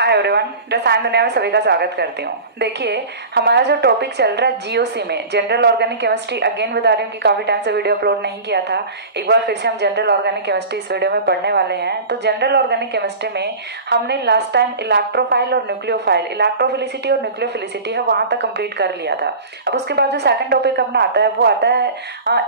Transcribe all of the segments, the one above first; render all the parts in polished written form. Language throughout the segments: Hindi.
हाय एवरीवन, रसायन दुनिया में सभी का स्वागत करती हूँ। देखिए, हमारा जो टॉपिक चल रहा है जीओसी में, जनरल ऑर्गेनिक केमिस्ट्री। अगेन बता रही हूँ कि काफ़ी टाइम से वीडियो अपलोड नहीं किया था। एक बार फिर से हम जनरल ऑर्गेनिक केमिस्ट्री इस वीडियो में पढ़ने वाले हैं। तो जनरल ऑर्गेनिक केमिस्ट्री में हमने लास्ट टाइम इलेक्ट्रोफाइल और न्यूक्लियोफाइल, इलेक्ट्रोफिलिसिटी और न्यूक्लियोफिलिसिटी है वहाँ तक कंप्लीट कर लिया था। अब उसके बाद जो सेकंड टॉपिक अपना आता है वो आता है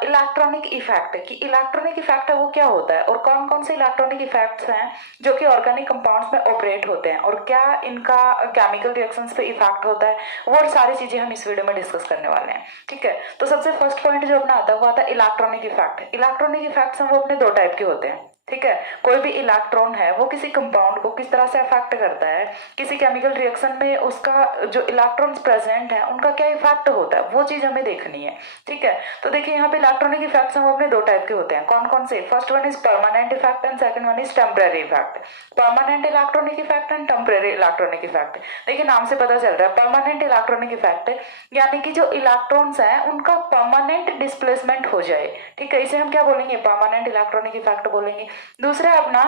इलेक्ट्रॉनिक इफेक्ट, कि इलेक्ट्रॉनिक इफेक्ट है वो क्या होता है और कौन कौन से इलेक्ट्रॉनिक इफेक्ट्स हैं जो कि ऑर्गेनिक कंपाउंड्स में ऑपरेट होते हैं और क्या इनका केमिकल रिएक्शंस पे इफेक्ट होता है। वो सारी चीजें हम इस वीडियो में डिस्कस करने वाले हैं। ठीक है, तो सबसे फर्स्ट पॉइंट जो अपना आता है वो आता है इलेक्ट्रॉनिक इफेक्ट। इलेक्ट्रॉनिक इफेक्ट्स हैं वो अपने दो टाइप के होते हैं। ठीक है, कोई भी इलेक्ट्रॉन है वो किसी कंपाउंड को किस तरह से अफेक्ट करता है, किसी केमिकल रिएक्शन में उसका जो इलेक्ट्रॉन्स प्रेजेंट है उनका क्या इफेक्ट होता है, वो चीज हमें देखनी है। ठीक है, तो देखिए यहाँ पे इलेक्ट्रॉनिक इफेक्ट्स हैं वो अपने दो टाइप के होते हैं। कौन कौन से? First one is permanent effect and second one is temporary effect. Permanent electronic effect and temporary electronic effect. देखिए नाम से पता चल रहा है, परमानेंट इलेक्ट्रॉनिक इफेक्ट यानी कि जो इलेक्ट्रॉन्स हैं उनका परमानेंट डिस्प्लेसमेंट हो जाए। ठीक है, इसे हम क्या बोलेंगे? परमानेंट इलेक्ट्रॉनिक इफेक्ट बोलेंगे। दूसरा अपना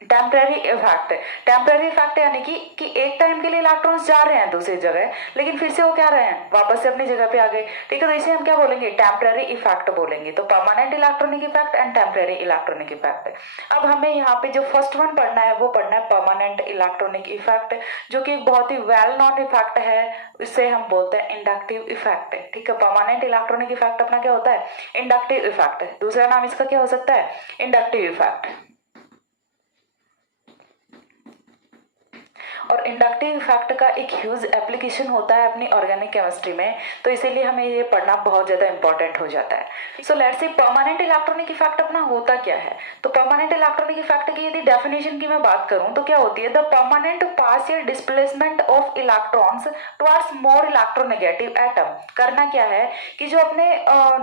टेम्परेरी इफेक्ट। टेम्परेरी इफेक्ट यानी कि एक टाइम के लिए इलेक्ट्रॉन्स जा रहे हैं दूसरी जगह, लेकिन फिर से वो क्या रहे हैं, वापस से अपनी जगह पे आ गए। ठीक है, तो इसे हम क्या बोलेंगे? टेम्परेरी इफेक्ट बोलेंगे। तो permanent electronic effect and temporary electronic effect. अब हमें यहाँ पे जो फर्स्ट वन पढ़ना है वो पढ़ना है परमानेंट इलेक्ट्रॉनिक इफेक्ट, जो कि एक बहुत ही वेल नोन इफेक्ट है। इसे हम बोलते हैं इंडक्टिव इफेक्ट। ठीक है, परमानेंट इलेक्ट्रॉनिक इफेक्ट अपना क्या होता है? Inductive effect. दूसरा नाम इसका क्या हो सकता है? Inductive effect. और इंडक्टिव इफेक्ट का एक ह्यूज एप्लीकेशन होता है अपनी ऑर्गेनिक केमिस्ट्री में, तो इसीलिए हमें ये पढ़ना बहुत ज्यादा इंपॉर्टेंट हो जाता है। So let's see permanent electronic effect अपना होता क्या है। तो परमानेंट इलेक्ट्रॉनिक इफेक्ट की यदि डेफिनेशन की मैं बात करूं तो क्या होती है? The permanent partial displacement of electrons towards more electronegative atom. करना क्या है कि जो अपने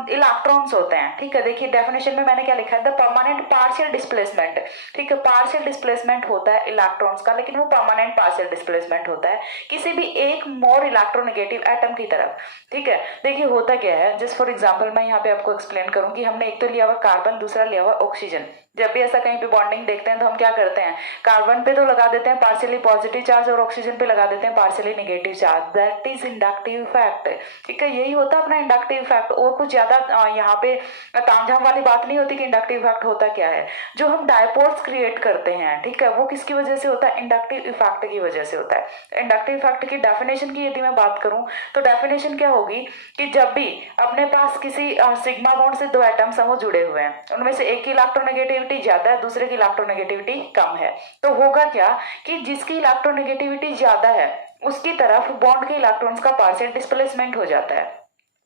इलेक्ट्रॉन्स होते हैं, ठीक है, देखिए डेफिनेशन में मैंने क्या लिखा है? The permanent partial displacement. ठीक है, पार्शियल डिस्प्लेसमेंट होता है इलेक्ट्रॉन्स का, लेकिन वो परमानेंट पार्शियल डिस्प्लेसमेंट होता है किसी भी एक मोर इलेक्ट्रोनेगेटिव एटम की तरफ। ठीक है, देखिए होता क्या है, जस्ट फॉर एग्जांपल मैं यहाँ पे आपको एक्सप्लेन करूं कि हमने एक तो लिया हुआ कार्बन, दूसरा लिया हुआ ऑक्सीजन। जब भी ऐसा कहीं पे बॉन्डिंग देखते हैं तो हम क्या करते हैं? कार्बन पे तो लगा देते हैं पार्शियली पॉजिटिव चार्ज और ऑक्सीजन पे लगा देते हैं partially negative charge. That is inductive effect. ठीक है, यही होता है अपना इंडक्टिव इफेक्ट। और कुछ ज्यादा यहाँ पे तामझाम वाली बात नहीं होती कि इंडक्टिव इफेक्ट होता क्या है। जो हम डायपोल्स क्रिएट करते हैं, ठीक है, वो किसकी वजह से होता है? इंडक्टिव इफेक्ट की वजह से होता है। इंडक्टिव इफेक्ट की डेफिनेशन की यदि मैं बात करूं तो डेफिनेशन क्या होगी कि जब भी अपने पास किसी सिग्मा बॉन्ड से दो एटम्स हैं वो जुड़े हुए हैं, उनमें से एक की इलेक्ट्रोनेगेटिविटी ज्यादा है, दूसरे की इलेक्ट्रोनेगेटिविटी कम है, तो होगा क्या कि जिसकी इलेक्ट्रोनेगेटिविटी ज्यादा है उसकी तरफ बॉन्ड के इलेक्ट्रॉन्स का पार्शियल डिस्प्लेसमेंट हो जाता है।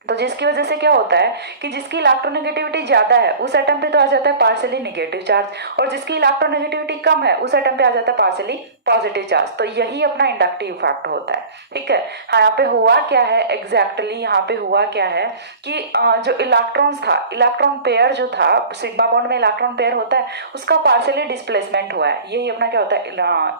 तो जिसकी वजह से क्या होता है कि जिसकी इलेक्ट्रोनेगेटिविटी ज्यादा है उस एटम पे तो आ जाता है पार्शियली नेगेटिव चार्ज, और जिसकी इलेक्ट्रोनेगेटिविटी कम है उस एटम पे आ जाता है पार्शियली पॉजिटिव चार्ज। तो यही अपना इंडक्टिव इफेक्ट होता है। ठीक है, हाँ, यहाँ पे हुआ क्या है एग्जैक्टली यहाँ पे हुआ क्या है कि जो इलेक्ट्रॉन्स था, इलेक्ट्रॉन पेयर जो था, सिग्मा बॉन्ड में इलेक्ट्रॉन पेयर होता है, उसका पार्शियली डिस्प्लेसमेंट हुआ है। यही अपना क्या होता है?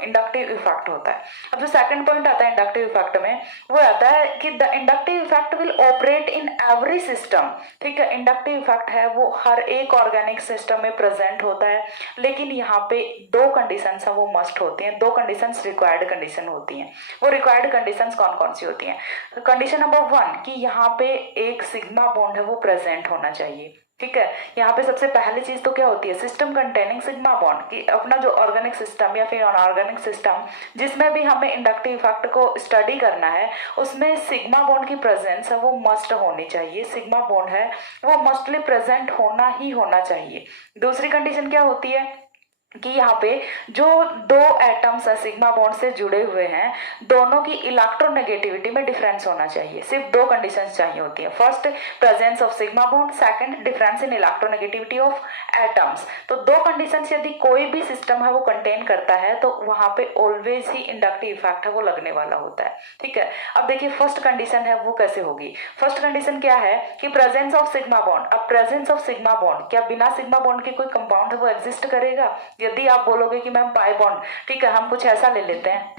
इंडक्टिव इफेक्ट होता है। अब जो सेकंड पॉइंट आता है इंडक्टिव इफेक्ट में, वो आता है कि the inductive effect will operate in every system. ठीक है, इंडक्टिव इफेक्ट है वो हर एक ऑर्गेनिक सिस्टम में प्रेजेंट होता है, लेकिन यहाँ पे दो कंडीशंस है वो मस्ट होती हैं, दो कंडीशंस रिक्वायर्ड कंडीशन होती हैं। वो रिक्वायर्ड कंडीशंस कौन कौन सी होती हैं? कंडीशन नंबर 1 कि यहाँ पे एक सिग्मा बॉन्ड है वो प्रेजेंट होना चाहिए। ठीक है, यहाँ पे सबसे पहली चीज तो क्या होती है? सिस्टम कंटेनिंग सिग्मा बॉन्ड, कि अपना जो ऑर्गेनिक सिस्टम या फिर अनऑर्गेनिक सिस्टम जिसमें भी हमें इंडक्टिव इफेक्ट को स्टडी करना है उसमें सिग्मा बॉन्ड की प्रेजेंस है वो मस्ट होनी चाहिए। सिग्मा बॉन्ड है वो मस्टली प्रेजेंट होना ही होना चाहिए। दूसरी कंडीशन क्या होती है कि यहाँ पे जो दो एटम्स है सिग्मा बॉन्ड से जुड़े हुए हैं, दोनों की इलेक्ट्रोनेगेटिविटी में डिफरेंस होना चाहिए। सिर्फ दो कंडीशंस चाहिए होती है। First, presence of sigma bond, second, difference in electronegativity of atoms. तो दो कंडीशंस यदि कोई भी सिस्टम है वो कंटेन करता है तो वहां पे ऑलवेज ही इंडक्टिव इफेक्ट है वो लगने वाला होता है। ठीक है, अब देखिए फर्स्ट कंडीशन है वो कैसे होगी। फर्स्ट कंडीशन क्या है कि प्रेजेंस ऑफ सिग्मा बॉन्ड। अब प्रेजेंस ऑफ सिग्मा बॉन्ड, क्या बिना सिग्मा बॉन्ड के कोई कंपाउंड है वो एग्जिस्ट करेगा? यदि आप बोलोगे कि मैम पाई बॉन्ड, ठीक है, हम कुछ ऐसा ले लेते हैं,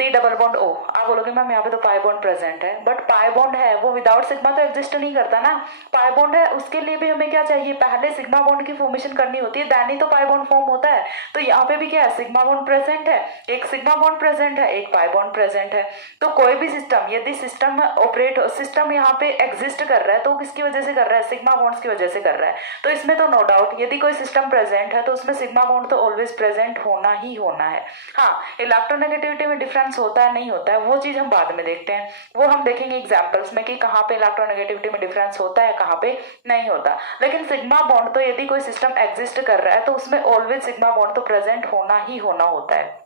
सी डबल बॉन्ड ओ, आप बोलोगे मैम यहाँ पे तो पाई बॉन्ड प्रेजेंट है, बट पाई बॉन्ड है वो विदाउट सिग्मा तो एग्जिस्ट नहीं करता ना। पाई बॉन्ड है उसके लिए भी हमें क्या चाहिए, पहले सिग्मा बॉन्ड की फॉर्मेशन करनी होती है, देन ही तो पाई बॉन्ड फॉर्म होता है। तो यहाँ पे भी क्या है, सिग्मा बॉन्ड प्रेजेंट है, एक सिग्मा बॉन्ड प्रेजेंट है, एक पाई बॉन्ड प्रेजेंट है। तो कोई भी सिस्टम, यदि सिस्टम यहाँ पे एग्जिस्ट कर रहा है तो किसकी वजह से कर रहा है, सिग्मा बॉन्ड्स की वजह से कर रहा है। तो इसमें तो नो डाउट यदि कोई सिस्टम प्रेजेंट है तो उसमें सिग्मा बॉन्ड तो ऑलवेज प्रेजेंट होना ही होना है। हाँ, इलेक्ट्रोनेगेटिविटी में डिफरेंस होता है नहीं होता है वो चीज हम बाद में देखते हैं, वो हम देखेंगे एग्जाम्पल्स में कि कहाँ पे इलेक्ट्रोनेगेटिविटी में डिफरेंस होता है कहाँ पे नहीं होता। लेकिन सिग्मा बॉन्ड तो यदि कोई सिस्टम एग्जिस्ट कर रहा है तो उसमें ऑलवेज सिग्मा बॉन्ड तो प्रेजेंट होना ही होना होता है।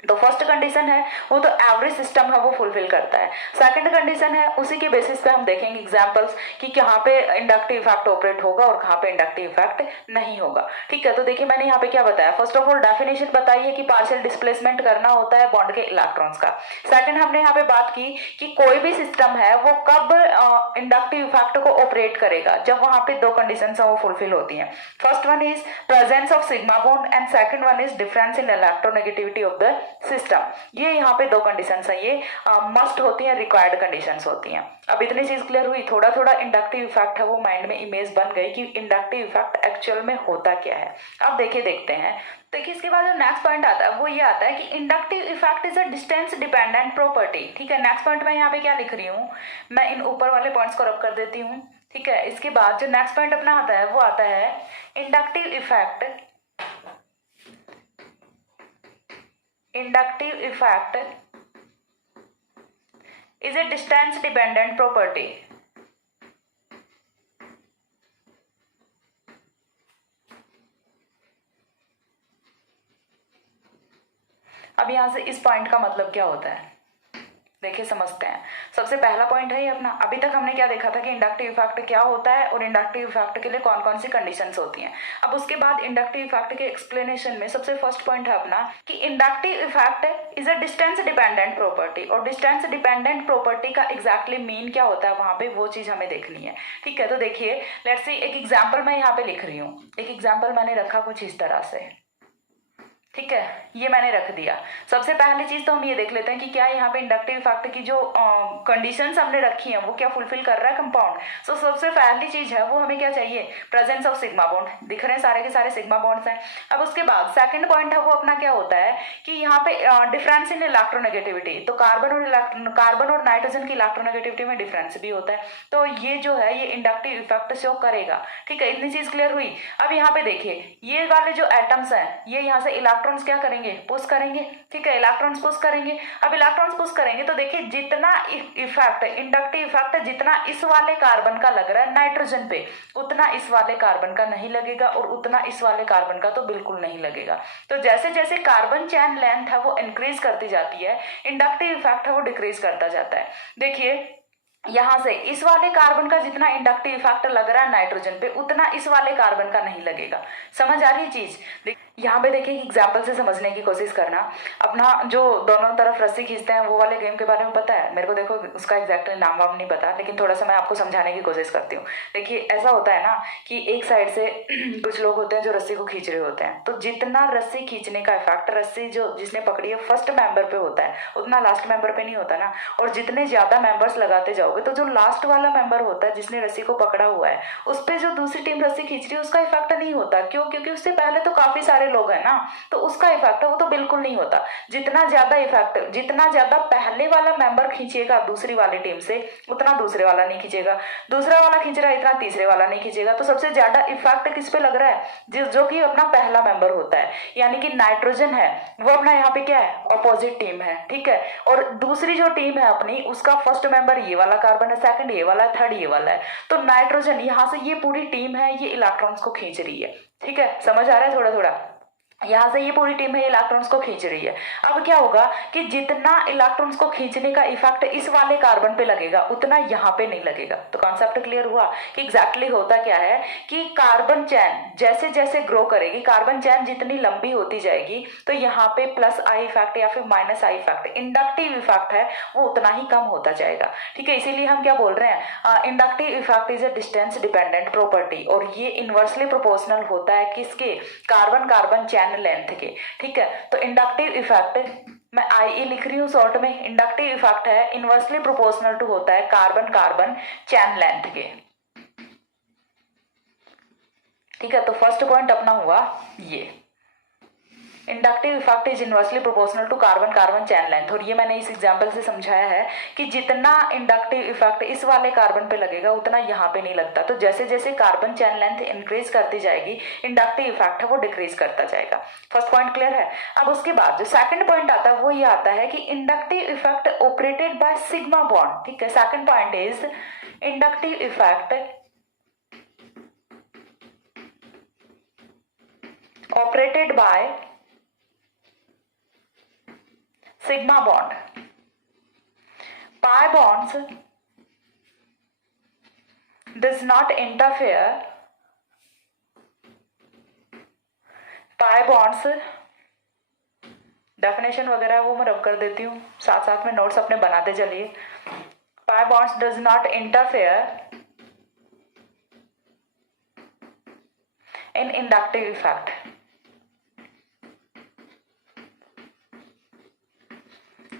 तो फर्स्ट कंडीशन है वो तो एवरेज सिस्टम है वो फुलफिल करता है। सेकंड कंडीशन है उसी के बेसिस पे हम देखेंगे एग्जांपल्स कि कहाँ पे इंडक्टिव इफेक्ट ऑपरेट होगा और कहाँ पे इंडक्टिव इफेक्ट नहीं होगा। ठीक है, तो देखिए मैंने यहाँ पे क्या बताया, फर्स्ट ऑफ ऑल डेफिनेशन बताई है कि पार्शियल डिस्प्लेसमेंट करना होता है बॉन्ड के इलेक्ट्रॉन्स का। सेकंड हमने यहाँ पे बात की कि कोई भी सिस्टम है वो कब इंडक्टिव इफेक्ट को ऑपरेट करेगा, जब वहां पे दो कंडीशन वो फुलफिल होती है। First one is presence of sigma bond and second one is difference in electronegativity of the system. ये यहाँ पे दो कंडीशंस है, ये मस्ट होती है, रिक्वायर्ड कंडीशंस होती हैं। अब इतनी चीज क्लियर हुई, थोड़ा थोड़ा इंडक्टिव इफेक्ट है वो माइंड में इमेज बन गई कि इंडक्टिव इफेक्ट एक्चुअल में होता क्या है। अब देखते हैं। देखिए इसके बाद जो नेक्स्ट पॉइंट आता है वो ये आता है कि inductive effect is a distance dependent property. ठीक है, नेक्स्ट पॉइंट मैं यहाँ पे क्या लिख रही हूँ, मैं इन ऊपर वाले पॉइंट्स को रब कर देती हूँ। ठीक है, इसके बाद जो नेक्स्ट पॉइंट अपना आता है वो आता है inductive effect is a distance dependent property। अब यहां से इस पॉइंट का मतलब क्या होता है देखिए समझते हैं। सबसे पहला पॉइंट है ये अपना, अभी तक हमने क्या देखा था कि इंडक्टिव इफेक्ट क्या होता है और इंडक्टिव इफेक्ट के लिए कौन कौन सी कंडीशंस होती हैं। अब उसके बाद इंडक्टिव इफेक्ट के एक्सप्लेनेशन में सबसे फर्स्ट पॉइंट है अपना कि inductive effect is a distance dependent property, और डिस्टेंस डिपेंडेंट प्रॉपर्टी का एग्जैक्टली मीन क्या होता है वहां पे वो चीज हमें देखनी है। ठीक है, तो देखिए लेट्स सी एक एग्जाम्पल मैं यहाँ पे लिख रही हूँ, एक एग्जाम्पल मैंने रखा कुछ इस तरह से। ठीक है, ये मैंने रख दिया। सबसे पहली चीज तो हम ये देख लेते हैं कि क्या यहाँ पे इंडक्टिव इफेक्ट की जो कंडीशंस हमने रखी हैं वो क्या फुलफिल कर रहा है कंपाउंड। सो सबसे पहली चीज है वो हमें क्या चाहिए, प्रेजेंस ऑफ सिग्मा बॉन्ड, दिख रहे हैं सारे के सारे सिग्मा बॉन्ड्स हैं। अब उसके बाद सेकंड पॉइंट है वो अपना क्या होता है कि यहाँ पे डिफरेंस इन इलेक्ट्रोनेगेटिविटी, तो कार्बन और नाइट्रोजन की इलेक्ट्रोनेगेटिविटी में डिफरेंस भी होता है, तो ये जो है ये इंडक्टिव इफेक्ट शो करेगा। ठीक है, इतनी चीज क्लियर हुई। अब यहाँ पे देखिए ये वाले जो एटम्स हैं ये यहाँ से इलेक्ट्रॉन्स क्या करेंगे, पुश करेंगे। ठीक है, इलेक्ट्रॉन्स पुश करेंगे। अब इलेक्ट्रॉन्स पुश करेंगे तो देखिए जितना इफेक्ट इंडक्टिव इफेक्ट जितना इस वाले कार्बन का लग रहा है नाइट्रोजन पे, उतना इस वाले कार्बन का नहीं लगेगा और उतना इस वाले कार्बन का तो बिल्कुल नहीं लगेगा। तो जैसे जैसे कार्बन चेन लेंथ है वो इंक्रीज करती जाती है, इंडक्टिव इफेक्ट है वो डिक्रीज करता जाता है। देखिए यहां से इस वाले कार्बन का जितना इंडक्टिव इफेक्ट लग रहा है नाइट्रोजन पे उतना इस वाले कार्बन का नहीं लगेगा। समझ आ रही है चीज। यहाँ पे देखिए एग्जाम्पल से समझने की कोशिश करना। अपना जो दोनों तरफ रस्सी खींचते हैं वो वाले गेम के बारे में पता है मेरे को, देखो उसका एग्जैक्टली नाम वाम नहीं पता, लेकिन थोड़ा सा मैं आपको समझाने की कोशिश करती हूँ। देखिए ऐसा होता है ना कि एक साइड से कुछ लोग होते हैं जो रस्सी को खींच रहे होते हैं, तो जितना रस्सी खींचने का इफेक्ट रस्सी जो जिसने पकड़ी है फर्स्ट मेंबर पे होता है उतना लास्ट मेंबर पे नहीं होता ना। और जितने ज्यादा मेंबर्स लगाते जाओगे तो जो लास्ट वाला मेंबर होता है जिसने रस्सी को पकड़ा हुआ है उस पर जो दूसरी टीम रस्सी खींच रही है उसका इफेक्ट नहीं होता। क्यों? क्योंकि उससे पहले तो काफी सारे लोग हैं ना, तो उसका इफेक्ट है वो तो बिल्कुल नहीं होता। जितना ज्यादा इफेक्ट जितना ज्यादा पहले वाला मेंबर खींचेगा दूसरी वाली टीम से उतना दूसरे वाला नहीं खींचेगा, दूसरा वाला खींच रहा है इतना तीसरे वाला नहीं खींचेगा। तो सबसे ज्यादा इफेक्ट किस पे लग रहा है, जो कि अपना पहला मेंबर होता है, यानी कि नाइट्रोजन है वो अपना यहाँ पे क्या है, अपोजिट टीम है। ठीक है, और दूसरी जो टीम है अपनी उसका फर्स्ट मेंबर ये वाला कार्बन है, सेकंड ये वाला है, थर्ड ये वाला है। तो नाइट्रोजन यहाँ से ये पूरी टीम है ये इलेक्ट्रॉन्स को खींच रही है। ठीक है, समझ आ रहा है थोड़ा थोड़ा। यहाँ से ये पूरी टीम है इलेक्ट्रॉन्स को खींच रही है। अब क्या होगा कि जितना इलेक्ट्रॉन्स को खींचने का इफेक्ट इस वाले कार्बन पे लगेगा उतना यहाँ पे नहीं लगेगा। तो कॉन्सेप्ट क्लियर हुआ कि एग्जैक्टली होता क्या है कि कार्बन चैन जैसे जैसे ग्रो करेगी, कार्बन चैन जितनी लंबी होती जाएगी तो यहाँ पे प्लस आई इफेक्ट या फिर minus I effect inductive effect है वो उतना ही कम होता जाएगा। ठीक है, इसीलिए हम क्या बोल रहे हैं, inductive effect is a distance dependent property, और ये इनवर्सली प्रोपोर्शनल होता है किसके, कार्बन कार्बन चैन लेंथ के। ठीक है, तो इंडक्टिव इफेक्ट मैं IE लिख रही हूँ शॉर्ट में। इंडक्टिव इफेक्ट है इनवर्सली प्रोपोर्शनल टू होता है कार्बन कार्बन चैन लेंथ के। ठीक है, तो फर्स्ट पॉइंट अपना हुआ ये, inductive effect is inversely proportional to carbon carbon chain length. और ये मैंने इस एग्जांपल से समझाया है कि जितना इंडक्टिव इफेक्ट इस वाले कार्बन पे लगेगा उतना यहाँ पे नहीं लगता। तो जैसे जैसे कार्बन चैन लेंथ इंक्रीज करती जाएगी इंडक्टिव इफेक्ट है वो डिक्रीज करता जाएगा। फर्स्ट पॉइंट क्लियर है। अब उसके बाद जो सेकंड पॉइंट आता है वो ये आता है कि inductive effect operated by sigma bond. ठीक है, second point is inductive effect operated by sigma bond. Pi bonds does not interfere. Pi bonds definition वगैरह वो मैं रब कर देती हूँ, साथ साथ में नोट्स अपने बनाते चलिए। Pi bonds does not interfere in inductive effect.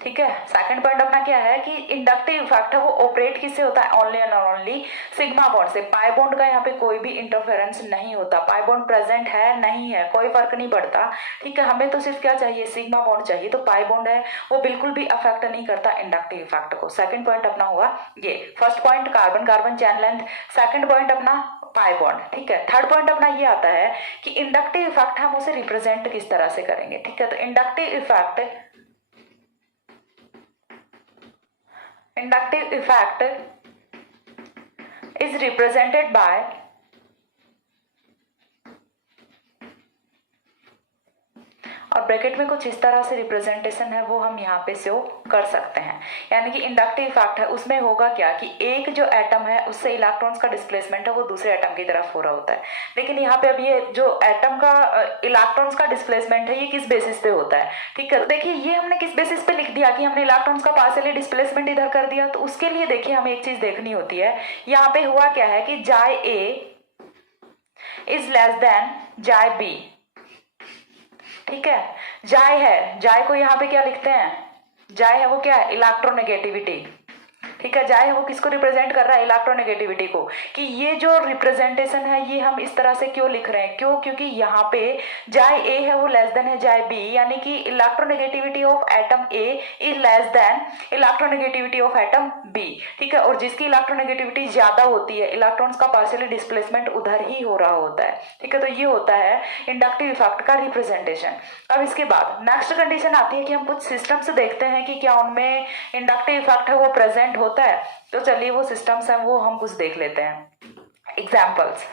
ठीक है, सेकंड पॉइंट अपना क्या है कि इंडक्टिव इफेक्ट है वो ऑपरेट किससे होता है, only and only sigma bond से। पाई बॉन्ड का यहाँ पे कोई भी इंटरफेरेंस नहीं होता, पाई बॉन्ड प्रेजेंट है नहीं है कोई फर्क नहीं पड़ता। ठीक है, हमें तो सिर्फ क्या चाहिए, सिग्मा बॉन्ड चाहिए। तो पाई बॉन्ड है वो बिल्कुल भी अफेक्ट नहीं करता इंडक्टिव इफेक्ट को। सेकंड पॉइंट अपना हुआ ये, first point carbon carbon chain length, second point अपना पाई बॉन्ड। ठीक है, थर्ड पॉइंट अपना ये आता है कि इंडक्टिव इफेक्ट हम उसे रिप्रेजेंट किस तरह से करेंगे। ठीक है, तो inductive effect is represented by और ब्रैकेट में कुछ इस तरह से रिप्रेजेंटेशन है वो हम यहाँ पे शो कर सकते हैं। यानी कि इंडक्टिव इफेक्ट है उसमें होगा क्या कि एक जो एटम है उससे इलेक्ट्रॉन्स का डिस्प्लेसमेंट है वो दूसरे एटम की तरफ हो रहा होता है। लेकिन यहाँ पे अब ये जो एटम का इलेक्ट्रॉन्स का डिस्प्लेसमेंट है ये किस बेसिस पे होता है। ठीक है, देखिए ये हमने किस बेसिस पे लिख दिया कि हमने इलेक्ट्रॉन्स का पार्शियली डिस्प्लेसमेंट इधर कर दिया। तो उसके लिए देखिए हमें एक चीज देखनी होती है, यहाँ पे हुआ क्या है कि जाय ए इज लेस देन जाय बी। ठीक है, जाय है, जाय को यहाँ पे क्या लिखते हैं, जाय है वो क्या है, इलेक्ट्रोनेगेटिविटी। ठीक है, जाय वो किसको रिप्रेजेंट कर रहा है, इलेक्ट्रोनेगेटिविटी को। कि ये जो रिप्रेजेंटेशन है ये हम इस तरह से क्यों लिख रहे हैं, क्यों, क्योंकि यहाँ पे जाय ए है वो लेस देन है जाय बी, यानी कि electronegativity of atom A is less than electronegativity of atom B. ठीक है, और जिसकी इलेक्ट्रोनेगेटिविटी ज्यादा होती है इलेक्ट्रॉन्स का पार्शियली डिस्प्लेसमेंट उधर ही हो रहा होता है। ठीक है, तो ये होता है इंडक्टिव इफेक्ट का रिप्रेजेंटेशन। अब इसके बाद नेक्स्ट कंडीशन आती है कि हम कुछ सिस्टम से देखते हैं कि क्या उनमें इंडक्टिव इफेक्ट है वो प्रेजेंट होता है। तो चलिए वो सिस्टम्स हैं वो हम कुछ देख लेते हैं। एग्जाम्पल्स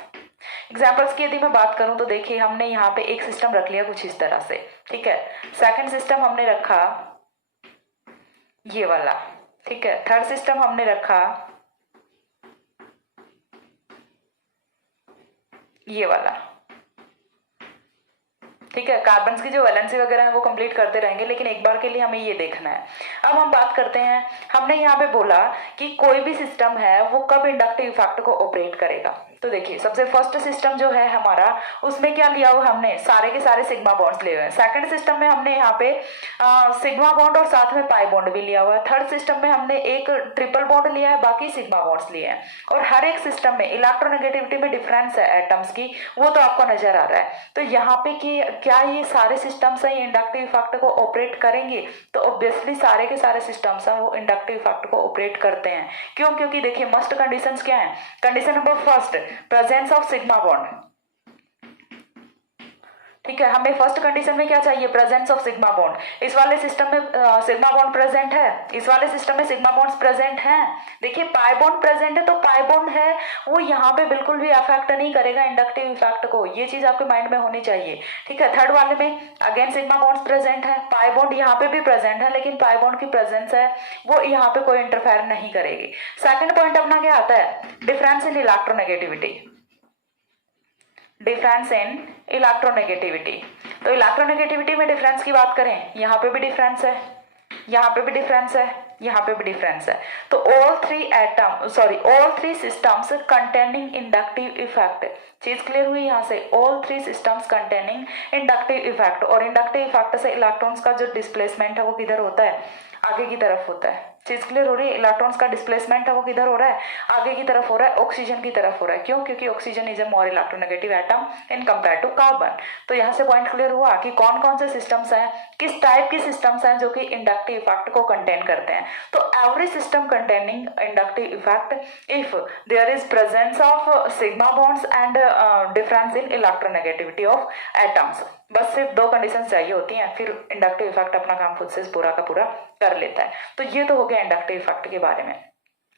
की यदि मैं बात करूं तो देखिए हमने यहाँ पे एक सिस्टम रख लिया कुछ इस तरह से। ठीक है, सेकंड सिस्टम हमने रखा ये वाला। ठीक है, थर्ड सिस्टम हमने रखा ये वाला। ठीक है, कार्बन की जो वैलेंसी वगैरह है वो कंप्लीट करते रहेंगे, लेकिन एक बार के लिए हमें ये देखना है। अब हम बात करते हैं, हमने यहाँ पे बोला कि कोई भी सिस्टम है वो कब इंडक्टिव इफेक्ट को ऑपरेट करेगा। तो देखिए सबसे फर्स्ट सिस्टम जो है हमारा उसमें क्या लिया हुआ, हमने सारे के सारे सिग्मा बॉन्ड्स लिए हुए हैं। सेकंड सिस्टम में हमने यहाँ पे सिग्मा बॉन्ड और साथ में पाई बॉन्ड भी लिया हुआ है। थर्ड सिस्टम में हमने एक ट्रिपल बॉन्ड लिया है, बाकी सिग्मा बॉन्ड्स लिए हैं। और हर एक सिस्टम में इलेक्ट्रोनेगेटिविटी में डिफरेंस है एटम्स की, वो तो आपको नजर आ रहा है। तो यहाँ पे कि क्या ये सारे सिस्टम्स हैं इंडक्टिव इफेक्ट को ऑपरेट करेंगे, तो ऑब्वियसली सारे के सारे सिस्टम्स हैं वो इंडक्टिव इफेक्ट को ऑपरेट करते हैं। क्यों, क्योंकि देखिए मस्ट कंडीशंस क्या है। Condition number first, presence of sigma bond. ठीक है, हमें फर्स्ट कंडीशन में क्या चाहिए, प्रेजेंस ऑफ सिग्मा बॉन्ड। इस वाले सिस्टम में सिग्मा बॉन्ड प्रेजेंट है, इस वाले सिस्टम में सिग्मा बॉन्ड्स प्रेजेंट हैं। देखिए पाई बॉन्ड प्रेजेंट है तो पाई बॉन्ड है वो यहाँ पे बिल्कुल भी अफेक्ट नहीं करेगा इंडक्टिव इफेक्ट को, ये चीज आपके माइंड में होनी चाहिए। ठीक है, थर्ड वाले में अगेन सिग्मा बॉन्ड्स प्रेजेंट है, पाई बॉन्ड यहाँ पे भी प्रेजेंट है, लेकिन पाई बॉन्ड की प्रेजेंस है वो यहाँ पे कोई इंटरफेयर नहीं करेगी। सेकंड पॉइंट अपना क्या आता है, difference in electronegativity. Difference in electronegativity, तो इलेक्ट्रोनेगेटिविटी में डिफरेंस की बात करें, यहाँ पे भी डिफरेंस है, यहाँ पे भी डिफरेंस है, यहाँ पे भी डिफरेंस है। तो all three systems containing inductive effect, चीज क्लियर हुई यहाँ से, all three systems containing inductive effect, और इंडक्टिव इफेक्ट से इलेक्ट्रॉन्स का जो डिस्प्लेसमेंट है वो किधर होता है, आगे की तरफ होता है। चीज क्लियर हो रही है, इलेक्ट्रॉन्स का डिस्प्लेसमेंट है वो किधर हो रहा है, आगे की तरफ हो रहा है, ऑक्सीजन की तरफ हो रहा है। क्यों? क्योंकि oxygen is a more electronegative atom in compare to carbon. तो यहाँ से पॉइंट क्लियर हुआ कि कौन कौन से सिस्टम्स हैं, किस टाइप की सिस्टम्स हैं जो कि इंडक्टिव इफेक्ट को कंटेन करते हैं। तो every system containing inductive effect if there is presence of sigma bonds and difference in electronegativity of atoms, बस सिर्फ दो कंडीशन चाहिए होती हैं, फिर इंडक्टिव इफेक्ट अपना काम खुद से पूरा का पूरा कर लेता है। तो ये तो हो गया इंडक्टिव इफेक्ट के बारे में।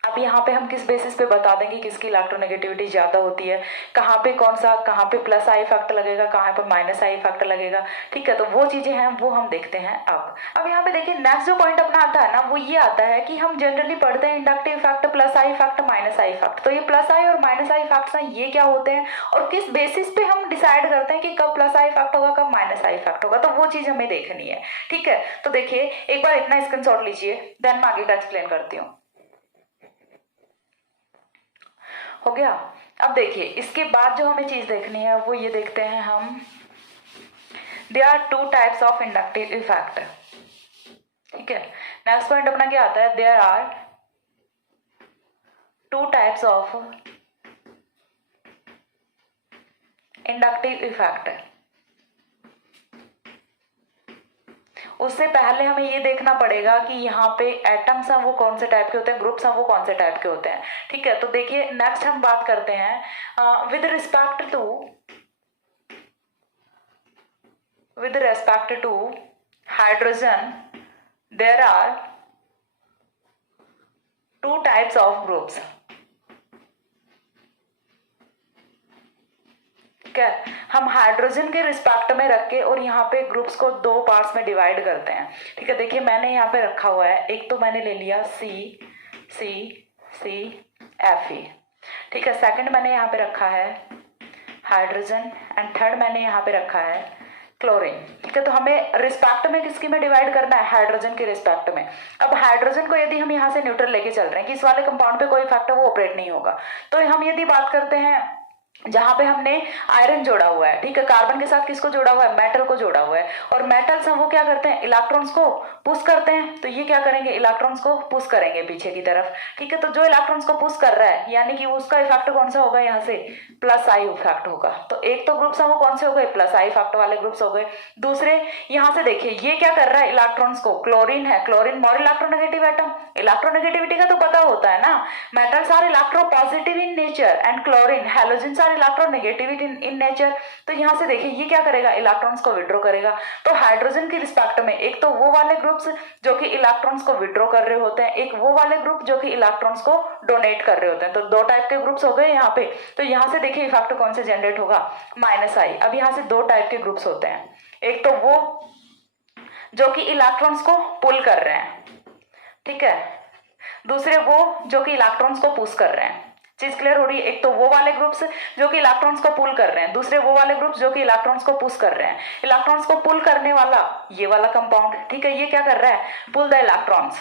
अब यहाँ पे हम किस बेसिस पे बता देंगे किसकी इलेक्ट्रोनेगेटिविटी ज्यादा होती है, कहाँ पे कहाँ पे प्लस आई इफेक्ट लगेगा, कहाँ पे माइनस आई इफेक्ट लगेगा, ठीक है। तो वो चीजें हैं वो हम देखते हैं। अब यहाँ पे देखिए नेक्स्ट जो पॉइंट अपना आता है ना वो ये आता है कि हम जनरली पढ़ते हैं inductive effect, plus I effect, minus I effect. तो ये प्लस आई और माइनस आई इफेक्ट हैं, ये क्या होते हैं और किस बेसिस पे हम डिसाइड करते हैं कि कब प्लस आई इफेक्ट होगा कब माइनस आई इफेक्ट होगा, तो वो चीज हमें देखनी है, ठीक है। तो देखिए एक बार इतना स्क्रीनशॉट लीजिए, देन मैं आगे का एक्सप्लेन करती हूँ। हो गया। अब देखिए इसके बाद जो हमें चीज देखनी है वो ये देखते हैं हम, there are two types of inductive effect, ठीक है। नेक्स्ट पॉइंट अपना क्या आता है, there are two types of inductive effect. उससे पहले हमें ये देखना पड़ेगा कि यहाँ पे एटम्स हैं वो कौन से टाइप के होते हैं, ग्रुप्स हैं वो कौन से टाइप के होते हैं, ठीक है। तो देखिए नेक्स्ट हम बात करते हैं with respect to hydrogen there are two types of groups, ठीक है। हम हाइड्रोजन के रिस्पेक्ट में रख के और यहाँ पे ग्रुप्स को दो पार्ट्स में डिवाइड करते हैं, ठीक है। देखिए मैंने यहाँ पे रखा हुआ है, एक तो मैंने ले लिया CCF, ठीक है। सेकंड मैंने यहाँ पे रखा है हाइड्रोजन एंड थर्ड मैंने यहाँ पे रखा है क्लोरीन, ठीक है। तो हमें रिस्पेक्ट में किसकी में डिवाइड करना है, हाइड्रोजन के रिस्पेक्ट में। अब हाइड्रोजन को यदि हम यहाँ से न्यूट्रल लेके चल रहे हैं कि इस वाले कंपाउंड पे कोई इफेक्ट है वो ऑपरेट नहीं होगा, तो हम यदि बात करते हैं जहां पे हमने आयरन जोड़ा हुआ है, ठीक है, कार्बन के साथ किसको जोड़ा हुआ है, मेटल को जोड़ा हुआ है, और मेटल्स हैं वो क्या करते हैं, इलेक्ट्रॉन्स को पुश करते हैं। तो ये क्या करेंगे, इलेक्ट्रॉन्स को पुश करेंगे पीछे की तरफ, ठीक है। तो जो इलेक्ट्रॉन्स को पुश कर रहा है यानी कि उसका इफेक्ट कौन सा होगा, यहाँ से प्लस आई इफेक्ट होगा। तो एक तो ग्रुप्स हैं वो कौन से हो गए, प्लस आई इफेक्ट वाले ग्रुप्स हो गए। दूसरे यहाँ से देखिए ये क्या कर रहा है, इलेक्ट्रॉन्स को, क्लोरीन है, chlorine more electronegative atom, electronegativity का तो पता होता है ना, metals are electropositive in nature and chlorine halogens are electronegative in nature. तो यहाँ से देखिए ये क्या करेगा, इलेक्ट्रॉन्स को विड्रॉ करेगा। तो हाइड्रोजन के रिस्पेक्ट में एक तो वो वाले ग्रुप्स जो कि इलेक्ट्रॉन्स को विड्रॉ कर रहे होते हैं, एक वो वाले ग्रुप जो कि इलेक्ट्रॉन्स को डोनेट कर रहे होते हैं। तो दो टाइप के ग्रुप्स हो गए यहाँ पे। तो यहाँ से देखिए इफेक्ट कौन से जनरेट होगा, माइनस आई। अब यहाँ से दो टाइप के ग्रुप्स होते हैं, एक तो वो जो कि इलेक्ट्रॉन्स को पुल कर रहे हैं, ठीक है, दूसरे वो जो कि इलेक्ट्रॉन्स को पुश कर रहे हैं। चीज क्लियर हो रही है, एक तो वो वाले ग्रुप्स जो कि इलेक्ट्रॉन्स को पुल कर रहे हैं, दूसरे वो वाले ग्रुप्स जो कि इलेक्ट्रॉन्स को पुश कर रहे हैं। इलेक्ट्रॉन्स को पुल करने वाला ये वाला कंपाउंड, ठीक है, ये क्या कर रहा है, pull the electrons,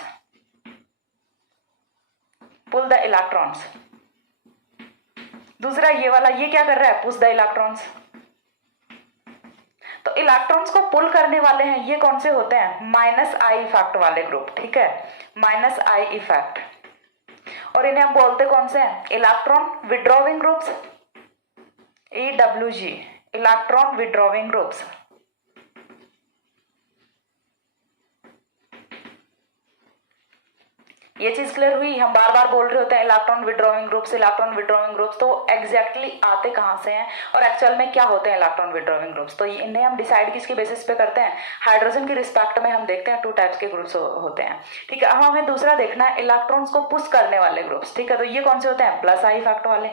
pull the electrons. दूसरा ये वाला ये क्या कर रहा है, पुश द इलेक्ट्रॉन्स। तो इलेक्ट्रॉन्स को पुल करने वाले हैं ये कौन से होते हैं, माइनस आई इफेक्ट वाले ग्रुप, ठीक है, माइनस आई इफेक्ट। और इन्हें हम बोलते कौन से हैं, electron withdrawing groups, EWG, electron withdrawing groups. ये चीज क्लियर हुई। हम बार बार बोल रहे होते हैं electron withdrawing groups, electron withdrawing groups, तो एग्जैक्टली आते कहाँ से हैं और एक्चुअल में क्या होते हैं इलेक्ट्रॉन विड्रॉविंग ग्रुप्स। तो इन्हें हम डिसाइड किसके बेसिस पे करते हैं, हाइड्रोजन के रिस्पेक्ट में हम देखते हैं टू टाइप्स के ग्रुप्स होते हैं, ठीक है। अब हमें दूसरा देखना है इलेक्ट्रॉन्स को पुश करने वाले ग्रुप्स, ठीक है। तो ये कौन से होते हैं, प्लस आई इफेक्ट वाले,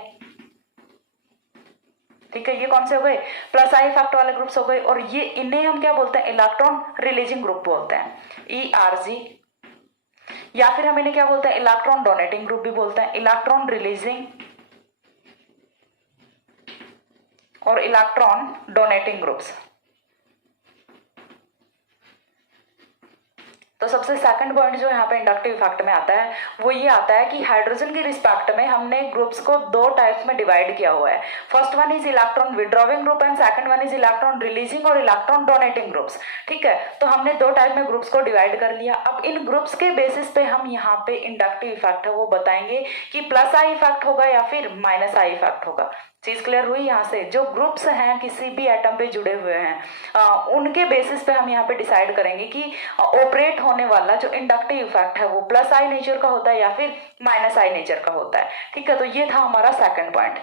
ठीक है, ये कौन से हो गए, प्लस आई इफेक्ट वाले ग्रुप्स हो गए। और ये इन्हें हम क्या बोलते हैं, इलेक्ट्रॉन रिलीजिंग ग्रुप बोलते हैं, ERG, या फिर हम इन्हें क्या बोलते हैं, इलेक्ट्रॉन डोनेटिंग ग्रुप भी बोलते हैं, इलेक्ट्रॉन रिलीजिंग और इलेक्ट्रॉन डोनेटिंग ग्रुप्स। तो सबसे सेकंड पॉइंट जो यहाँ पे इंडक्टिव इफेक्ट में आता है वो ये आता है कि हाइड्रोजन के रिस्पेक्ट में हमने ग्रुप्स को दो टाइप्स में डिवाइड किया हुआ है। First one is electron withdrawing group and second one is electron releasing और इलेक्ट्रॉन डोनेटिंग ग्रुप्स। ठीक है, तो हमने दो टाइप में ग्रुप्स को डिवाइड कर लिया। अब इन ग्रुप्स के बेसिस पे हम यहाँ पे इंडक्टिव इफेक्ट है वो बताएंगे कि प्लस आई इफेक्ट होगा या फिर माइनस आई इफेक्ट होगा। चीज क्लियर हुई? यहाँ से जो ग्रुप्स हैं किसी भी एटम पे जुड़े हुए हैं उनके बेसिस पे हम यहाँ पे डिसाइड करेंगे कि ऑपरेट होने वाला जो इंडक्टिव इफेक्ट है वो प्लस आई नेचर का होता है या फिर माइनस आई नेचर का होता है। ठीक है, तो ये था हमारा सेकंड पॉइंट।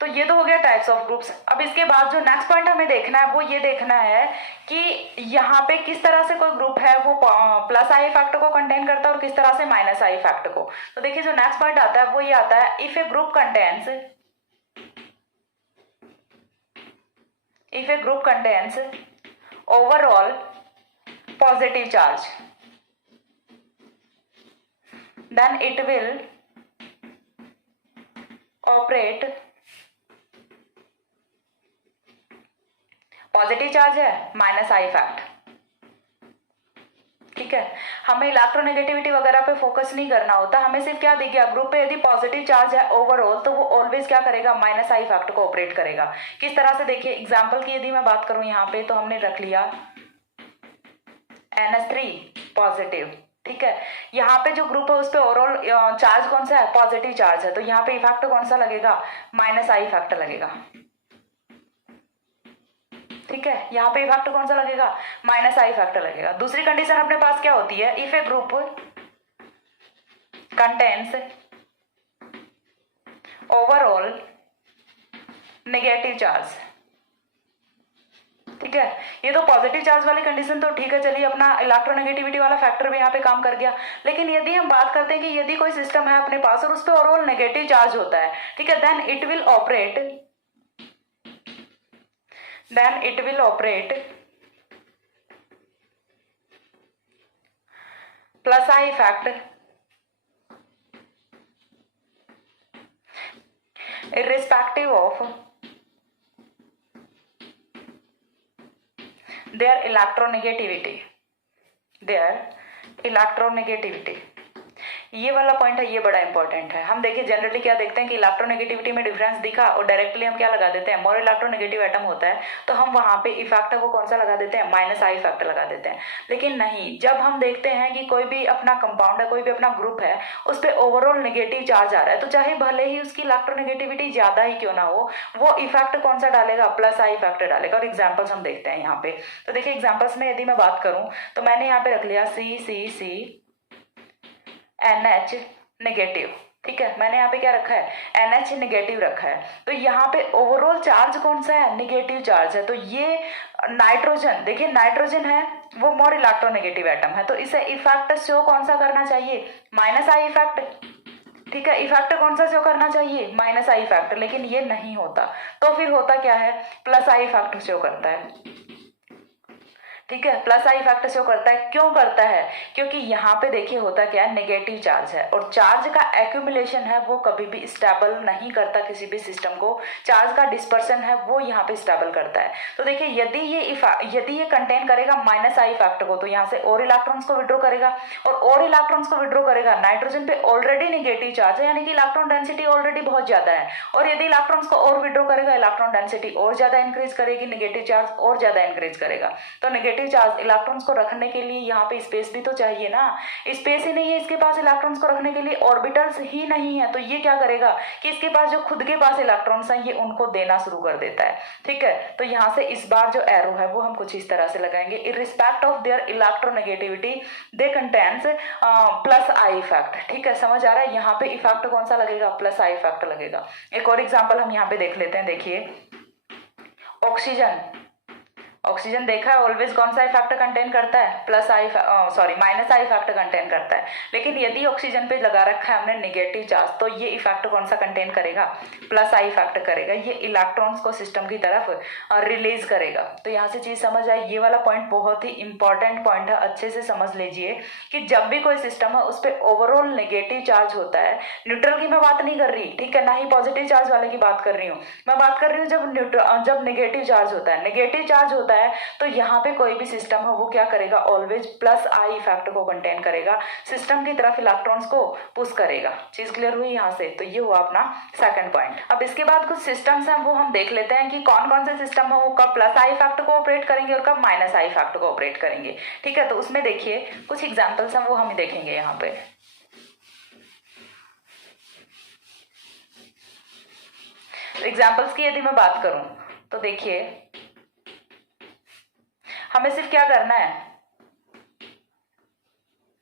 तो ये तो हो गया टाइप्स ऑफ ग्रुप्स। अब इसके बाद जो नेक्स्ट पॉइंट हमें देखना है वो ये देखना है कि यहाँ पे किस तरह से कोई ग्रुप है वो प्लस आई इफेक्ट को कंटेन करता है और किस तरह से माइनस आई इफेक्ट को। तो देखिए जो नेक्स्ट पॉइंट आता है वो ये आता है, if a group contains overall positive charge then it will operate, positive charge है माइनस आई इफेक्ट। ठीक है, हमें इलेक्ट्रोनेगेटिविटी वगैरह पे फोकस नहीं करना होता, हमें सिर्फ क्या दिख गया ग्रुप पे यदि पॉजिटिव चार्ज है ओवरऑल तो वो ऑलवेज क्या करेगा, माइनस आई इफेक्ट को ऑपरेट करेगा। किस तरह से देखिए एग्जांपल की यदि मैं बात करूं यहाँ पे तो हमने रख लिया NH3 पॉजिटिव। ठीक है, यहाँ पे जो ग्रुप है उस पर ओवरऑल चार्ज कौन सा है, पॉजिटिव चार्ज है, तो यहाँ पे इफेक्ट कौन सा लगेगा, माइनस आई इफेक्ट लगेगा। ठीक है, यहाँ पे इफेक्ट कौन सा लगेगा, माइनस आई इफेक्ट लगेगा। दूसरी कंडीशन अपने पास क्या होती है, if a group contains overall negative charge. ठीक है, ये तो पॉजिटिव चार्ज वाली कंडीशन तो ठीक है, चलिए अपना इलेक्ट्रोनेगेटिविटी वाला फैक्टर भी यहाँ पे काम कर गया। लेकिन यदि हम बात करते हैं कि यदि कोई सिस्टम है अपने पास और उस पर ओवरऑल नेगेटिव चार्ज होता है, ठीक है, then it will operate plus I effect irrespective of their electronegativity। ये वाला पॉइंट है, ये बड़ा इंपॉर्टेंट है। हम देखिए जनरली क्या देखते हैं कि इलेक्ट्रोनेगेटिविटी में डिफरेंस दिखा और डायरेक्टली हम क्या लगा देते हैं, मोर इलेक्ट्रोनेगेटिव एटम होता है तो हम वहां पे इफेक्ट को कौन सा लगा देते हैं, माइनस आई इफेक्ट लगा देते हैं। लेकिन नहीं, जब हम देखते हैं कि कोई भी अपना कंपाउंड है, कोई भी अपना ग्रुप है, उस पर ओवरऑल नेगेटिव चार्ज आ रहा है तो चाहे भले ही उसकी इलेक्ट्रोनेगेटिविटी ज्यादा ही क्यों ना हो, वो इफेक्ट कौन सा डालेगा, प्लस आई इफेक्ट डालेगा। और एग्जाम्पल्स हम देखते हैं यहाँ पे। तो देखिए एग्जाम्पल्स में यदि मैं बात करूं तो मैंने यहाँ पे रख लिया CCCNH नेगेटिव। ठीक है, मैंने यहाँ पे क्या रखा है, NH नेगेटिव रखा है। तो यहाँ पे ओवरऑल चार्ज कौन सा है, नेगेटिव चार्ज है। तो ये नाइट्रोजन, देखिए नाइट्रोजन है वो मोर इलेक्ट्रोनेगेटिव एटम है, तो इसे इफेक्ट शो कौन सा करना चाहिए, माइनस आई इफेक्ट। ठीक है, इफेक्ट कौन सा शो करना चाहिए, माइनस आई इफेक्ट। लेकिन ये नहीं होता, तो फिर होता क्या है, प्लस आई इफेक्ट शो करता है। ठीक है, प्लस आई इफेक्ट शो करता है। क्यों करता है, क्योंकि यहाँ पे देखिए होता क्या है, नेगेटिव चार्ज है और चार्ज का एक्यूमुलेशन है वो कभी भी स्टेबल नहीं करता किसी भी सिस्टम को। चार्ज का डिस्पर्सन है वो यहाँ पे स्टेबल करता है। तो देखिए यदि ये कंटेन करेगा माइनस आई इफेक्ट को तो यहाँ से और इलेक्ट्रॉन्स को विड्रॉ करेगा और इलेक्ट्रॉन्स को विड्रॉ करेगा। नाइट्रोजन पे ऑलरेडी नेगेटिव चार्ज है यानी कि इलेक्ट्रॉन डेंसिटी ऑलरेडी बहुत ज्यादा है, और यदि इलेक्ट्रॉन्स को और विड्रॉ करेगा इलेक्ट्रॉन डेंसिटी और ज्यादा इंक्रीज करेगी, नेगेटिव चार्ज और ज्यादा इंक्रीज करेगा। तो नेगेटिव चार्ज इलेक्ट्रॉन्स को रखने के लिए यहाँ पे स्पेस भी तो चाहिए ना, स्पेस ही नहीं है इसके पास इलेक्ट्रॉन्स को रखने के लिए, ऑर्बिटल्स ही नहीं है। तो ये क्या करेगा कि इसके पास जो खुद के पास इलेक्ट्रॉन्स हैं ये उनको देना शुरू कर देता है। ठीक है, तो यहाँ से इस बार जो एरो है वो हम कुछ इस तरह से लगाएंगे, irrespective of their electronegativity they contains plus I effect. ठीक है, समझ आ रहा है, यहाँ पे इफेक्ट कौन सा लगेगा, प्लस आई इफेक्ट लगेगा। एक और एग्जाम्पल हम यहाँ पे देख लेते हैं। देखिए ऑक्सीजन देखा है ऑलवेज कौन सा इफेक्ट कंटेन करता है, plus I minus I effect contain करता है। लेकिन यदि ऑक्सीजन पे लगा रखा है हमने नेगेटिव चार्ज तो ये इफेक्ट कौन सा कंटेन करेगा, प्लस आई इफेक्ट करेगा। ये इलेक्ट्रॉन्स को सिस्टम की तरफ रिलीज करेगा। तो यहाँ से चीज समझ आए, ये वाला पॉइंट बहुत ही इंपॉर्टेंट पॉइंट है, अच्छे से समझ लीजिए कि जब भी कोई सिस्टम है उस पर ओवरऑल नेगेटिव चार्ज होता है, न्यूट्रल की मैं बात नहीं कर रही, ठीक है, ना ही पॉजिटिव चार्ज वाले की बात कर रही हूँ, मैं बात कर रही हूँ जब नेगेटिव चार्ज होता है। नेगेटिव चार्ज होता होता है तो यहाँ पे कोई भी सिस्टम है वो क्या करेगा, ऑलवेज प्लस आई इफेक्ट को कंटेन करेगा, सिस्टम की तरफ इलेक्ट्रॉन्स को पुश करेगा। चीज क्लियर हुई यहाँ से? तो ये हुआ अपना सेकंड पॉइंट। अब इसके बाद कुछ सिस्टम्स हैं वो हम देख लेते हैं कि कौन कौन से सिस्टम है वो कब प्लस आई इफेक्ट को ऑपरेट करेंगे और कब माइनस आई इफेक्ट को ऑपरेट करेंगे। ठीक है, तो उसमें देखिए कुछ एग्जाम्पल्स हैं वो हम देखेंगे यहाँ पे। एग्जाम्पल्स की यदि मैं बात करूं तो देखिए हमें सिर्फ क्या करना है,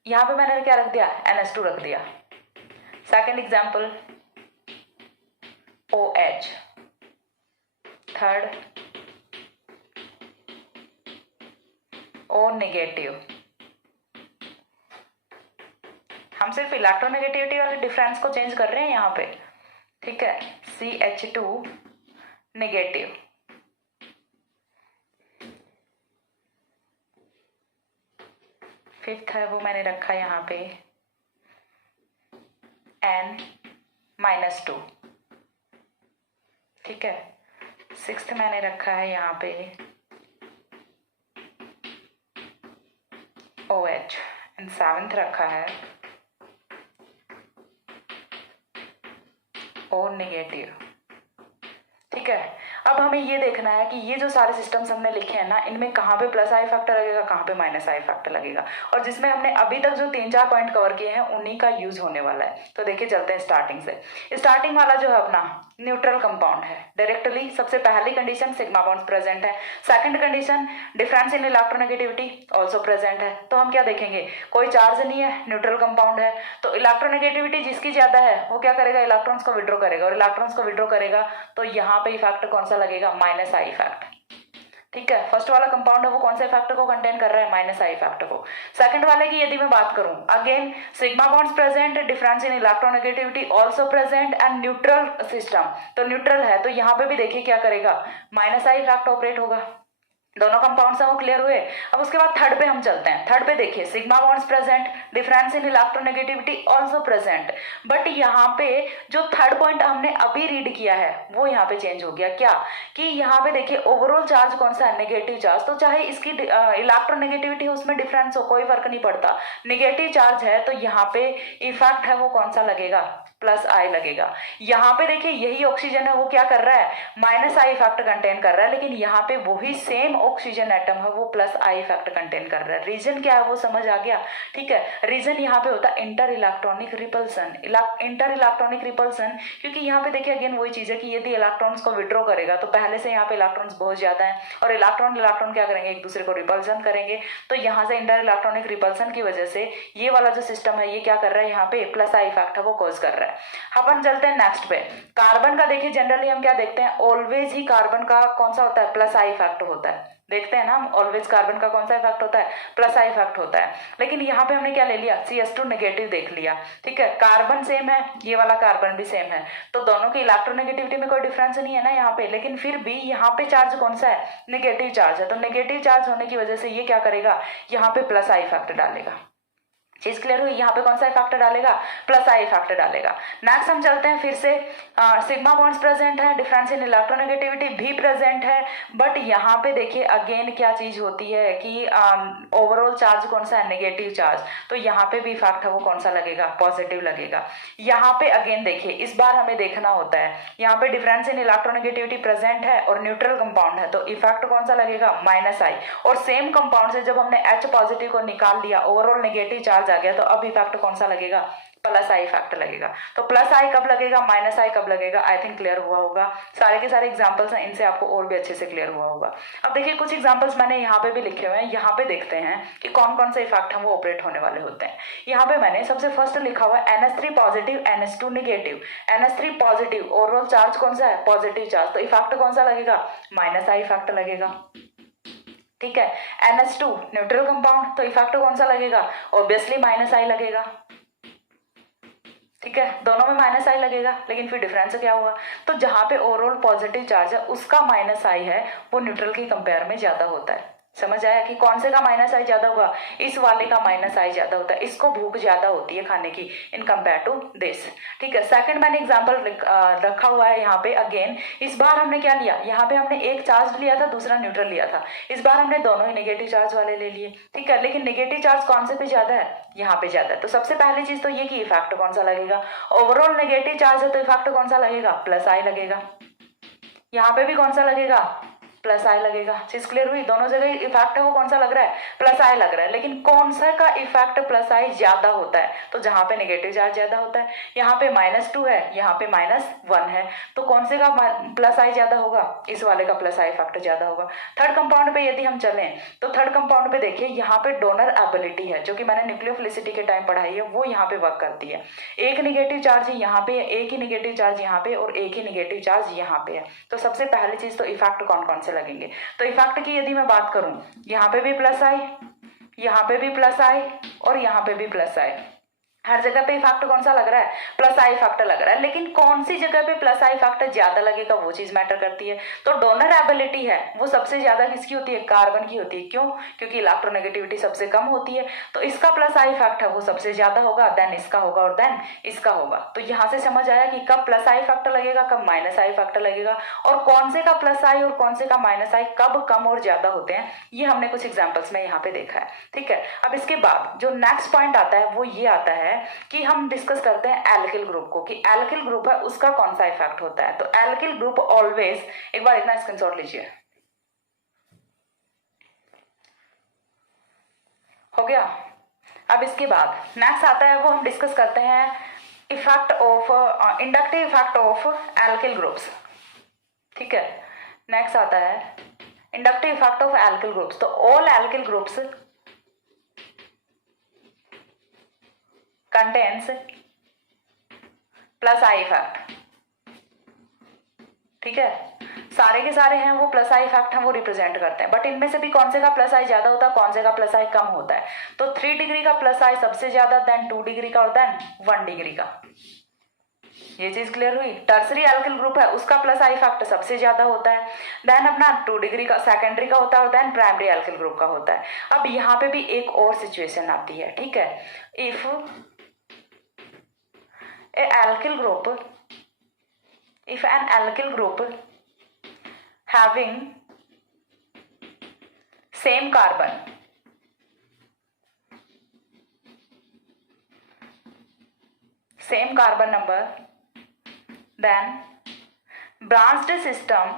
यहां पे मैंने क्या रख दिया, NH2 रख दिया। Second example OH, third O negative. हम सिर्फ इलेक्ट्रोनेगेटिविटी वाले डिफरेंस को चेंज कर रहे हैं यहाँ पे। ठीक है, CH2 नेगेटिव। फिफ्थ है वो मैंने रखा यहाँ पे N-2। ठीक है, सिक्स्थ मैंने रखा है यहाँ पे OH एंड सेवेंथ रखा है O नेगेटिव। ठीक है, अब हमें ये देखना है कि ये जो सारे सिस्टम्स हमने लिखे हैं ना, इनमें कहाँ पे प्लस आई फैक्टर लगेगा, कहाँ पे माइनस आई फैक्टर लगेगा, और जिसमें हमने अभी तक जो 3-4 पॉइंट कवर किए हैं उन्हीं का यूज होने वाला है। तो देखिए चलते हैं स्टार्टिंग से। स्टार्टिंग वाला जो है अपना न्यूट्रल कंपाउंड है, डायरेक्टली सबसे पहली कंडीशन सिग्मा बॉन्ड्स प्रेजेंट है, second condition difference in electronegativity also present है। तो हम क्या देखेंगे, कोई चार्ज नहीं है, न्यूट्रल कंपाउंड है, तो इलेक्ट्रोनेगेटिविटी जिसकी ज्यादा है वो क्या करेगा, इलेक्ट्रॉन्स को विड्रॉ करेगा, और इलेक्ट्रॉन्स को विड्रॉ करेगा तो यहाँ पे इफेक्ट कौन सा लगेगा, माइनस आई इफेक्ट। ठीक है, फर्स्ट वाला कंपाउंड है वो कौन से फैक्टर को कंटेन कर रहा है, माइनस आई फैक्टर को। सेकंड वाले की यदि मैं बात करूं, again sigma bonds present, difference in electronegativity also present and neutral system, तो न्यूट्रल है तो यहाँ पे भी देखिए क्या करेगा, माइनस आई फैक्ट ऑपरेट होगा। दोनों कंपाउंड्स हैं वो क्लियर हुए। अब उसके बाद थर्ड पे हम चलते हैं। थर्ड पे देखिए sigma bonds present, difference in electronegativity also present, but यहाँ पे जो थर्ड पॉइंट हमने अभी रीड किया है वो यहाँ पे चेंज हो गया। क्या कि यहाँ पे देखिए ओवरऑल चार्ज कौन सा है, नेगेटिव चार्ज, तो चाहे इसकी इलेक्ट्रोनेगेटिविटी हो उसमें डिफरेंस हो कोई फर्क नहीं पड़ता, नेगेटिव चार्ज है तो यहाँ पे इफेक्ट है वो कौन सा लगेगा, प्लस आई लगेगा। यहाँ पे देखिए यही ऑक्सीजन है वो क्या कर रहा है, माइनस आई इफेक्ट कंटेन कर रहा है, लेकिन यहाँ पे वही सेम ऑक्सीजन एटम है वो प्लस आई इफेक्ट कंटेन कर रहा है। रीजन क्या है वो समझ आ गया। ठीक है, रीजन यहाँ पे होता है inter electronic repulsion. Inter electronic repulsion क्योंकि यहाँ पे देखिए अगेन वही चीज है कि यदि इलेक्ट्रॉन्स को विड्रॉ करेगा तो पहले से यहाँ पे इलेक्ट्रॉन्स बहुत ज्यादा है और इलेक्ट्रॉन क्या करेंगे, एक दूसरे को रिपल्सन करेंगे, तो यहाँ से इंटर इलेक्ट्रॉनिक रिपल्सन की वजह से ये वाला जो सिस्टम है ये क्या कर रहा है, यहाँ पे प्लस आई इफेक्ट है वो कॉज कर रहा है। अपन चलते हैं नेक्स्ट पे। कार्बन का देखिए जनरली हम क्या देखते हैं, ऑलवेज ही कार्बन का कौन सा होता है, प्लस आई इफेक्ट होता है। देखते हैं ना हम, ऑलवेज कार्बन का कौन सा इफेक्ट होता है, प्लस आई इफेक्ट होता है। लेकिन यहाँ पे हमने क्या ले लिया, CH2 नेगेटिव देख लिया। ठीक है, कार्बन सेम है, ये वाला कार्बन भी सेम है, तो दोनों की इलेक्ट्रोनेगेटिविटी में कोई डिफरेंस नहीं है ना यहाँ पे, लेकिन फिर भी यहाँ पे चार्ज कौन सा है, नेगेटिव चार्ज है, तो नेगेटिव चार्ज होने की वजह से ये क्या करेगा, यहाँ पे प्लस आई इफेक्ट डालेगा। चीज क्लियर हुई, यहाँ पे कौन सा फैक्टर डालेगा, प्लस आई फैक्टर डालेगा। नेक्स्ट हम चलते हैं फिर से, सिग्मा बॉन्ड्स प्रेजेंट है, डिफरेंस इन इलेक्ट्रोनेगेटिविटी भी प्रेजेंट है, बट यहाँ पे देखिए अगेन क्या चीज होती है कि ओवरऑल चार्ज कौन सा है, नेगेटिव चार्ज, तो यहाँ पे भी इफेक्ट है वो कौन सा लगेगा, पॉजिटिव लगेगा। यहाँ पे अगेन देखिए इस बार हमें देखना होता है, यहाँ पे डिफरेंस इन इलेक्ट्रोनेगेटिविटी प्रेजेंट है और न्यूट्रल कंपाउंड है, तो इफेक्ट कौन सा लगेगा, माइनस आई, और सेम कंपाउंड से जब हमने H पॉजिटिव को निकाल दिया, ओवरऑल नेगेटिव चार्ज आ गया, तो अब इफेक्ट कौन सा लगेगा, प्लस आई इफेक्ट लगेगा। तो प्लस आई कब लगेगा, माइनस आई कब लगेगा, आई थिंक क्लियर हुआ होगा। सारे के सारे एग्जांपल्स हैं, इनसे आपको और भी अच्छे से क्लियर हुआ होगा। अब देखिए कुछ एग्जांपल्स मैंने यहाँ पे भी लिखे हुए हैं, यहाँ पे देखते हैं कि कौन कौन से इफेक्ट हम वो ऑपरेट होने वाले होते हैं। यहाँ पे मैंने सबसे फर्स्ट लिखा हुआ है NH3 positive, NH2 negative. NH3 positive, overall charge कौन सा है, पॉजिटिव चार्ज, तो इफेक्ट कौन सा लगेगा, माइनस आई इफेक्ट लगेगा। ठीक है, NH2 न्यूट्रल कंपाउंड, तो इफेक्ट कौन सा लगेगा, ऑब्वियसली माइनस आई लगेगा। ठीक है, दोनों में माइनस आई लगेगा, लेकिन फिर डिफरेंस क्या हुआ, तो जहां पे ओवरऑल पॉजिटिव चार्ज है उसका माइनस आई है वो न्यूट्रल के कंपेयर में ज्यादा होता है। समझ आया कि कौन से का माइनस आई ज्यादा होगा, इस वाले का माइनस आई ज्यादा होता है, इसको भूख ज्यादा होती है खाने की इन कंपेयर टू दिस। ठीक है, सेकंड मैंने एग्जांपल रखा हुआ है यहाँ पे। अगेन इस बार हमने क्या लिया, यहाँ पे हमने एक चार्ज लिया था, दूसरा न्यूट्रल लिया था। इस बार हमने दोनों ही नेगेटिव चार्ज वाले ले लिए। ठीक है, लेकिन नेगेटिव चार्ज कौन से पे ज्यादा है, यहाँ पे ज्यादा है। तो सबसे पहली चीज तो ये कि इफेक्ट कौन सा लगेगा, ओवरऑल नेगेटिव चार्ज है तो इफेक्ट कौन सा लगेगा, प्लस आई लगेगा। यहाँ पे भी कौन सा लगेगा, प्लस आई लगेगा। चीज क्लियर हुई, दोनों जगह इफेक्ट है वो कौन सा लग रहा है, प्लस आई लग रहा है। लेकिन कौन सा का इफेक्ट प्लस आई ज्यादा होता है, तो जहां पे नेगेटिव चार्ज ज्यादा होता है। यहाँ पे -2 है, यहाँ पे -1 है, तो कौन से का प्लस आई ज्यादा होगा, इस वाले का प्लस आई इफेक्ट ज्यादा होगा। थर्ड कंपाउंड पे यदि हम चलें तो थर्ड कंपाउंड पे देखिए यहाँ पे डोनर एबिलिटी है, जो कि मैंने न्यूक्लियोफिलिसिटी के टाइम पढ़ाई है, वो यहाँ पे वर्क करती है। एक निगेटिव चार्ज यहाँ पे, एक ही निगेटिव चार्ज यहाँ पे और एक ही निगेटिव चार्ज यहाँ पे है। तो सबसे पहली चीज तो इफेक्ट कौन कौन से लगेंगे। तो इफेक्ट की यदि मैं बात करूं, यहां पे भी प्लस आई, यहां पे भी प्लस आई और यहां पे भी प्लस आई। हर जगह पे इफेक्ट कौन सा लग रहा है, प्लस आई फैक्टर लग रहा है। लेकिन कौन सी जगह पे प्लस आई फैक्टर ज्यादा लगेगा वो चीज मैटर करती है। तो डोनर एबिलिटी है वो सबसे ज्यादा किसकी होती है, कार्बन की होती है। क्यों, क्योंकि इलेक्ट्रोनेगेटिविटी सबसे कम होती है, तो इसका प्लस आई फैक्टर वो सबसे ज्यादा होगा, देन इसका होगा और देन इसका होगा। तो यहाँ से समझ आया कि कब प्लस आई फैक्टर लगेगा, कब माइनस आई फैक्टर लगेगा, और कौन से का प्लस आई और कौन से का माइनस आई कब कम और ज्यादा होते हैं। ये हमने कुछ एग्जाम्पल्स में यहाँ पे देखा है। ठीक है, अब इसके बाद जो नेक्स्ट पॉइंट आता है वो ये आता है कि हम डिस्कस करते हैं एल्किल ग्रुप को, कि एल्किल ग्रुप है उसका कौन सा इफेक्ट होता है। तो एल्किल ग्रुप ऑलवेज, एक बार इतना स्क्रीनशॉट लीजिए, हो गया। अब इसके बाद नेक्स्ट आता है वो हम डिस्कस करते हैं effect of inductive effect of alkyl groups. ठीक है, नेक्स्ट आता है inductive effect of alkyl groups. तो all alkyl groups contains plus I effect. ठीक है, सारे के सारे हैं वो प्लस आई इफेक्ट हैं वो रिप्रेजेंट करते हैं, बट इनमें से भी कौन से का प्लस आई ज्यादा होता है, कौन से का प्लस आई कम होता है। तो 3 डिग्री का प्लस आई सबसे ज्यादा, देन 2 डिग्री का और देन 1 डिग्री का। ये चीज क्लियर हुई। टर्सरी एल्किल ग्रुप है उसका प्लस आई फैक्टर सबसे ज्यादा होता है, देन अपना 2 डिग्री का सेकेंडरी का होता है और देन प्राइमरी एल्किल ग्रुप का होता है। अब यहाँ पे भी एक और सिचुएशन आती है। ठीक है, if if an alkyl group having same carbon number, then branched system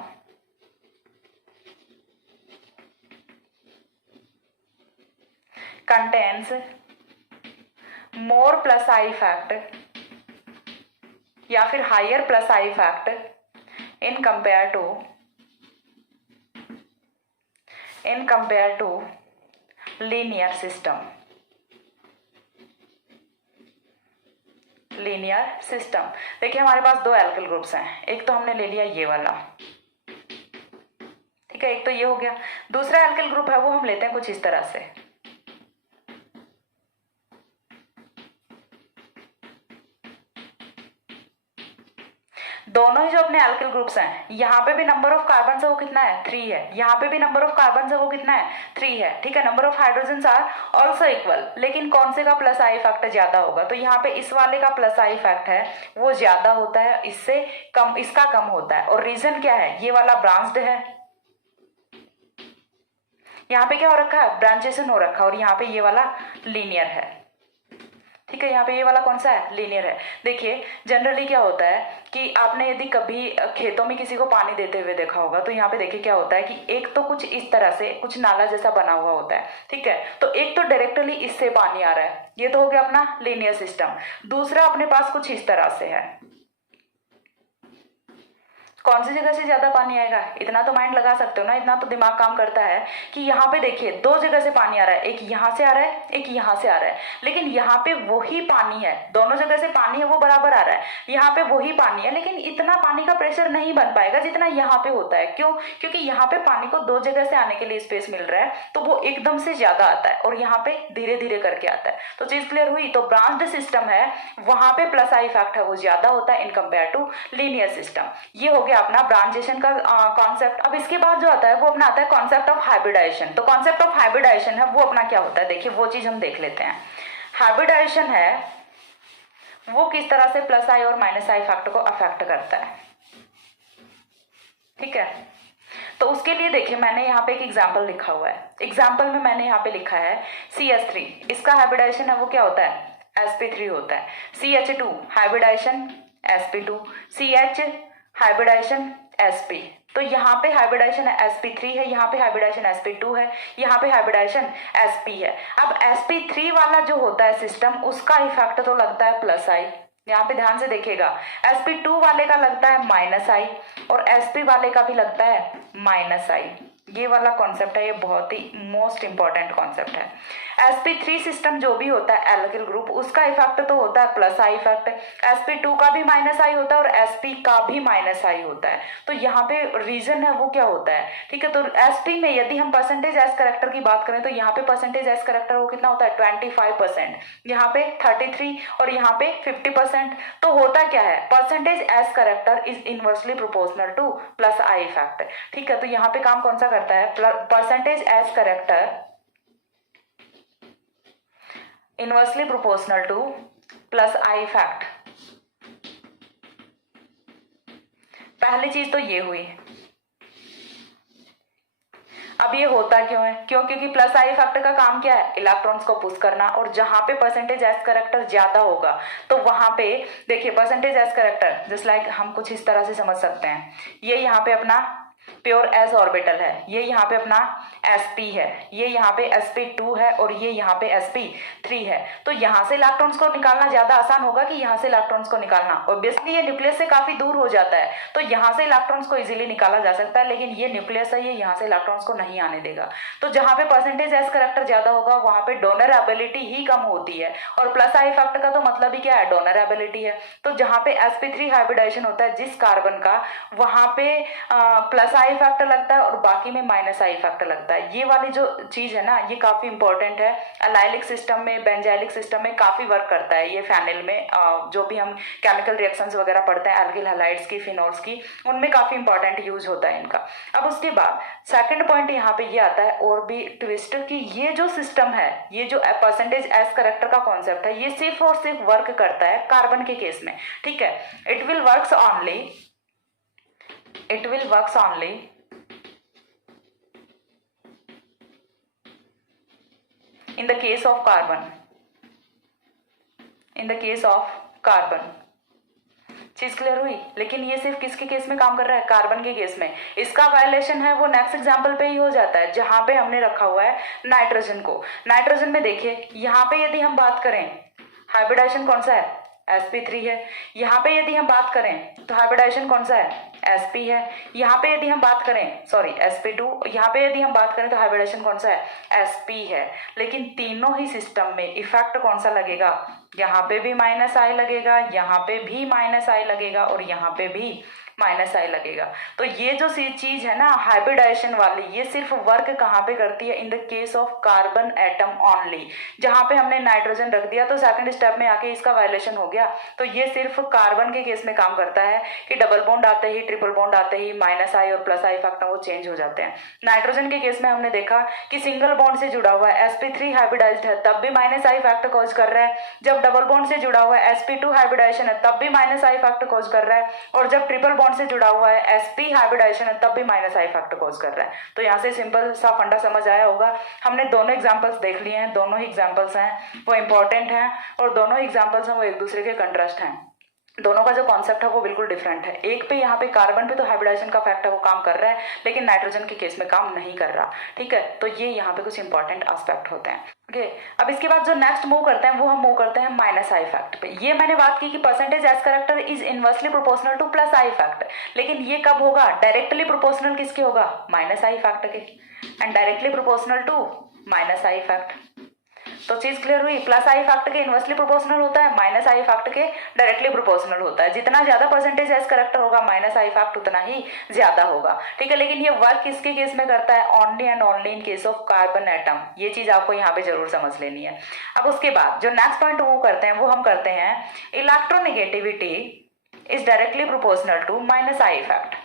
contains more plus I factor या फिर higher plus I factor in compare to linear system. देखिए हमारे पास 2 एल्किल ग्रुप्स हैं, एक तो हमने ले लिया ये वाला, ठीक है, एक तो ये हो गया। दूसरा एल्किल ग्रुप है वो हम लेते हैं कुछ इस तरह से। दोनों ही जो अपने एल्किल ग्रुप्स हैं, यहाँ पे भी नंबर ऑफ कार्बन है वो कितना है, 3 है, यहाँ पे भी नंबर ऑफ कार्बन है वो कितना है, 3 है। ठीक है, number of hydrogen are also equal, लेकिन कौन से का प्लस आई फैक्टर ज्यादा होगा, तो यहाँ पे इस वाले का प्लस आई फैक्ट है वो ज्यादा होता है, इससे कम इसका कम होता है। और रीजन क्या है, ये वाला ब्रांच्ड है, यहाँ पे क्या हो रखा है, ब्रांचेशन हो रखा है, और यहाँ पे ये वाला लीनियर है। ठीक है, यहाँ पे ये वाला कौन सा है, लीनियर है। देखिए जनरली क्या होता है कि आपने यदि कभी खेतों में किसी को पानी देते हुए देखा होगा, तो यहाँ पे देखिए क्या होता है कि एक तो कुछ इस तरह से कुछ नाला जैसा बना हुआ होता है। ठीक है, तो एक तो डायरेक्टली इससे पानी आ रहा है, ये तो हो गया अपना लीनियर सिस्टम। दूसरा अपने पास कुछ इस तरह से है, कौन सी जगह से ज्यादा पानी आएगा, इतना तो माइंड लगा सकते हो ना, इतना तो दिमाग काम करता है कि यहाँ पे देखिए 2 जगह से पानी आ रहा है, एक यहाँ से आ रहा है, एक यहाँ से आ रहा है, लेकिन यहाँ पे वही पानी है, दोनों जगह से पानी है वो बराबर आ रहा है, यहाँ पे वही पानी है, लेकिन इतना पानी का प्रेशर नहीं बन पाएगा जितना यहाँ पे होता है। क्यों, क्योंकि यहाँ पे पानी को 2 जगह से आने के लिए स्पेस मिल रहा है, तो वो एकदम से ज्यादा आता है और यहाँ पे धीरे धीरे करके आता है। तो चीज क्लियर हुई। तो ब्रांच्ड सिस्टम है वहां पे प्लस आई फैक्ट है वो ज्यादा होता है in compare to linear system. ये हो गया गया अपना ब्रांचेशन का कॉन्सेप्ट। अब इसके बाद जो आता है वो अपना आता है कॉन्सेप्ट ऑफ हाइब्रिडाइजेशन। तो कॉन्सेप्ट ऑफ हाइब्रिडाइजेशन है वो अपना क्या होता है, देखिए वो चीज हम देख लेते हैं। हाइब्रिडाइजेशन है वो किस तरह से प्लस आई और माइनस आई फैक्टर को अफेक्ट करता है, ठीक है। तो उसके लिए देखिए मैंने यहाँ पे एक एग्जांपल लिखा हुआ है। एग्जांपल में मैंने यहाँ पे लिखा है CH3, इसका हाइब्रिडाइजेशन है वो क्या होता है, sp3 होता है। CH2 hybridisation sp2, CH hybridisation sp। तो यहाँ पे हाइब्रिडाइजेशन sp3 है, यहाँ पे हाइब्रिडाइजेशन sp2 है, यहाँ पे हाइब्रिडाइजेशन sp है। अब sp3 वाला जो होता है सिस्टम, उसका इफेक्ट तो लगता है प्लस आई, यहाँ पे ध्यान से देखिएगा। sp2 वाले का लगता है माइनस आई और sp वाले का भी लगता है माइनस आई। ये वाला कॉन्सेप्ट है, ये बहुत ही मोस्ट इंपॉर्टेंट कॉन्सेप्ट है। sp3 सिस्टम जो भी होता है एल्किल ग्रुप, उसका इफेक्ट तो होता है प्लस आई इफेक्ट, sp2 का भी माइनस आई होता है और sp का भी माइनस आई होता है। तो यहाँ पे रीजन है वो क्या होता है, ठीक है। तो sp में यदि हम परसेंटेज एस करेक्टर की बात करें तो यहाँ पे परसेंटेज एस करेक्टर वो कितना होता है 25%, यहाँ पे 33 और यहाँ पे 50%। तो होता क्या है, percentage S character is inversely proportional to plus I effect, ठीक है। तो यहाँ पे काम कौन सा करता है, percentage S character inversely proportional to plus I effect. पहली चीज तो ये हुई। अब ये होता क्यों है, क्योंकि प्लस आई इफेक्ट का काम क्या है, इलेक्ट्रॉन्स को पुश करना। और जहां पे परसेंटेज एस करेक्टर ज्यादा होगा तो वहां पे देखिए percentage S character just like हम कुछ इस तरह से समझ सकते हैं। ये यहाँ पे अपना प्योर एस ऑर्बिटल है, ये यहाँ पे अपना sp है, ये यहाँ पे sp2 है और ये यहाँ पे sp3 है। तो यहाँ से इलेक्ट्रॉन्स को निकालना ज्यादा आसान होगा कि यहाँ से इलेक्ट्रॉन्स को निकालना। ऑब्वियसली ये न्यूक्लियस से काफी दूर हो जाता है तो यहाँ से इलेक्ट्रॉन्स को इजीली निकाला जा सकता है, लेकिन ये न्यूक्लियस है, ये यहाँ से इलेक्ट्रॉन्स को नहीं आने देगा। तो जहाँ पे परसेंटेज एस करेक्टर ज्यादा होगा वहां पे डोनर एबिलिटी ही कम होती है। और प्लस आई फैक्टर का तो मतलब ही क्या है, डोनर एबिलिटी है। तो जहाँ पे sp3 हाइब्रिडाइजेशन होता है जिस कार्बन का, वहां पे प्लस आई फैक्टर लगता है और बाकी में माइनस आई फैक्टर लगता है। ये वाली जो चीज है ना ये काफी इंपॉर्टेंट है। अलाइलिक सिस्टम में, बेंजाइलिक सिस्टम में काफी वर्क करता है ये फेनिल में। जो भी हम केमिकल रिएक्शंस वगैरह पढ़ते हैं एल्किल हैलाइड्स की, फिनोल्स की, उनमें काफी इंपॉर्टेंट यूज होता है इनका। अब उसके बाद सेकंड पॉइंट यहाँ पे ये आता है और भी ट्विस्ट की ये जो सिस्टम है, ये जो परसेंटेज एस करेक्टर का कॉन्सेप्ट है, ये सिर्फ और सिर्फ वर्क करता है कार्बन के केस में, ठीक है। It will works only in the case of carbon। चीज क्लियर हुई। लेकिन ये सिर्फ किसके केस में काम कर रहा है, कार्बन के केस में। इसका वायलेशन है वो नेक्स्ट एग्जांपल पे ही हो जाता है जहां पे हमने रखा हुआ है नाइट्रोजन को। नाइट्रोजन में देखिए यहाँ पे यदि हम बात करें हाइब्रिडाइजेशन कौन सा है, sp3 है। यहाँ पे यदि हम बात करें तो हाइब्रिडाइजेशन कौन सा है, sp है। यहाँ पे यदि हम बात करें sp2, यहाँ पे यदि हम बात करें तो हाइब्रिडाइजेशन कौन सा है, sp है। लेकिन तीनों ही सिस्टम में इफेक्ट कौन सा लगेगा, यहाँ पे भी माइनस आई लगेगा, यहाँ पे भी माइनस आई लगेगा और यहाँ पे भी माइनस आई लगेगा। तो ये जो चीज है ना हाइब्रिडाइजेशन वाली, ये सिर्फ वर्क कहाँ पे करती है, in the case of carbon atom only. जहाँ पे हमने नाइट्रोजन रख दिया तो सेकंड स्टेप में आके इसका वायलेशन हो गया। तो ये सिर्फ कार्बन के केस में काम करता है कि डबल बॉन्ड आते ही, ट्रिपल बॉन्ड आते ही माइनस आई और प्लस आई फैक्टर वो चेंज हो जाते हैं। नाइट्रोजन के केस में हमने देखा कि सिंगल बॉन्ड से जुड़ा हुआ है sp3 हाइब्रिडाइज्ड है तब भी माइनस आई फैक्टर कॉज कर रहा है। जब डबल बॉन्ड से जुड़ा हुआ है sp2 हाइब्रिडाइजेशन है तब भी माइनस आई फैक्टर कॉज कर रहा है। और जब ट्रिपल बॉन्ड से जुड़ा हुआ है sp हाइब्रिडाइजेशन है तब भी माइनस आई फैक्टर कॉज कर रहा है। तो यहाँ से सिंपल सा फंडा समझ आया होगा। हमने दोनों एग्जांपल्स देख लिए हैं, दोनों ही एग्जांपल्स हैं वो इंपॉर्टेंट हैं और दोनों एग्जांपल्स हैं वो एक दूसरे के कंट्रास्ट हैं। दोनों का जो कॉन्सेप्ट है वो बिल्कुल डिफरेंट है। एक पे यहाँ पे कार्बन पे तो हाइब्रिडाइजेशन का फैक्ट है वो काम कर रहा है, लेकिन नाइट्रोजन के केस में काम नहीं कर रहा, ठीक है। तो ये यहाँ पे कुछ इंपॉर्टेंट एस्पेक्ट होते हैं, ओके। अब इसके बाद जो नेक्स्ट मूव करते हैं वो हम मूव करते हैं माइनस आई फैक्ट पे। ये मैंने बात की कि percentage S character is inversely proportional to plus I fact, लेकिन ये कब होगा, डायरेक्टली प्रोपोर्शनल किसके होगा, माइनस आई फैक्ट के, and directly proportional to minus I fact. तो चीज क्लियर हुई। प्लस आई फैक्ट के इनवर्सली प्रोपोर्शनल होता है, माइनस आई फैक्ट के डायरेक्टली प्रोपोर्शनल होता है। जितना ज्यादा परसेंटेज एस करेक्टर होगा माइनस आई फैक्ट उतना ही ज्यादा होगा, ठीक है। लेकिन ये वर्क किसके केस में करता है, only and only in case of carbon atom. ये चीज आपको यहाँ पे जरूर समझ लेनी है। अब उसके बाद जो नेक्स्ट पॉइंट वो करते हैं वो हम करते हैं electronegativity is directly proportional to minus I fact.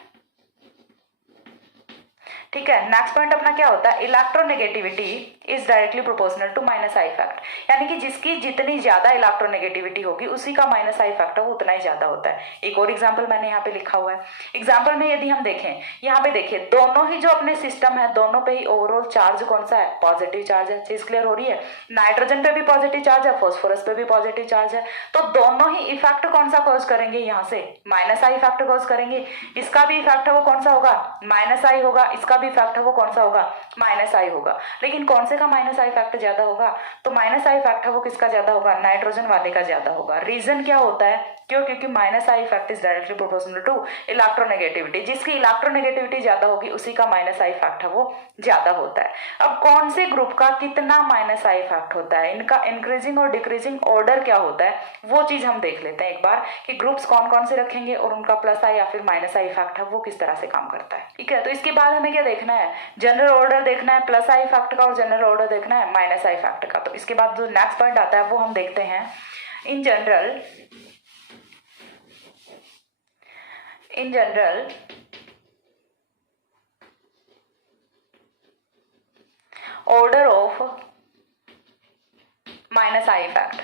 ठीक है। नेक्स्ट पॉइंट अपना क्या होता है, electronegativity is directly proportional to minus I fact, यानी कि जिसकी जितनी ज्यादा इलेक्ट्रोनेगेटिविटी होगी उसी का माइनस आई फैक्टर वो उतना ही ज्यादा होता है। एक और एग्जांपल मैंने यहाँ पे लिखा हुआ है। एग्जांपल में यदि हम देखें, यहाँ पे देखिए दोनों ही जो अपने सिस्टम है दोनों पे ही ओवरऑल चार्ज कौन सा है, पॉजिटिव चार्ज है। चीज क्लियर हो रही है, नाइट्रोजन पे भी पॉजिटिव चार्ज है, फॉस्फोरस पे भी पॉजिटिव चार्ज है, तो दोनों ही इफेक्ट कौन सा कॉज करेंगे, यहाँ से माइनस आई इफेक्ट कॉज करेंगे। इसका भी इफेक्ट है वो कौन सा होगा, माइनस आई होगा, इसका भी इफेक्ट है वो कौन सा होगा, माइनस आई होगा। लेकिन कौन से का माइनस आई इफेक्ट ज्यादा होगा, तो माइनस आई इफेक्ट है वो किसका ज्यादा होगा, नाइट्रोजन वाले का ज्यादा होगा। रीजन क्या होता है, क्यों, क्योंकि minus I effect is directly proportional to electronegativity, जिसकी इलेक्ट्रोनेगेटिविटी ज्यादा होगी उसी का माइनस आई इफेक्ट है वो ज्यादा होता है। अब कौन से ग्रुप का कितना माइनस आई इफेक्ट होता है, इनका इंक्रीजिंग और डिक्रीजिंग ऑर्डर क्या होता है, वो चीज हम देख लेते हैं एक बार कि ग्रुप्स कौन कौन से रखेंगे और उनका प्लस आई या फिर माइनस आई इफेक्ट है वो किस तरह से काम करता है। ठीक है, तो इसके बाद हमें क्या देखना है, जनरल ऑर्डर देखना है प्लस आई इफेक्ट का और जनरल ऑर्डर देखना है माइनस आई इफेक्ट का। तो इसके बाद जो नेक्स्ट पॉइंट आता है वो हम देखते हैं, in general order of minus I effect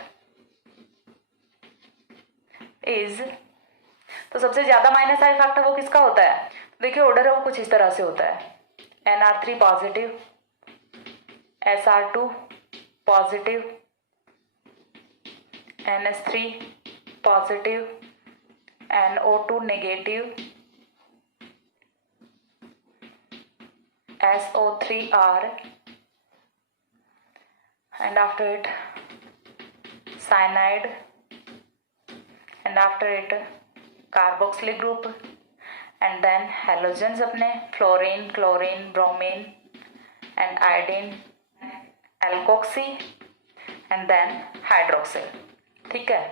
is, तो सबसे ज्यादा माइनस आई इफेक्ट वो किसका होता है, देखिए ऑर्डर है वो कुछ इस तरह से होता है, NR3 positive, SR2 positive, NH3 positive, NO2 negative, SO3R, and after it cyanide, and after it carboxylic group, and then halogens अपने fluorine, chlorine, bromine, and iodine, alkoxy, and then hydroxyl. ठीक है,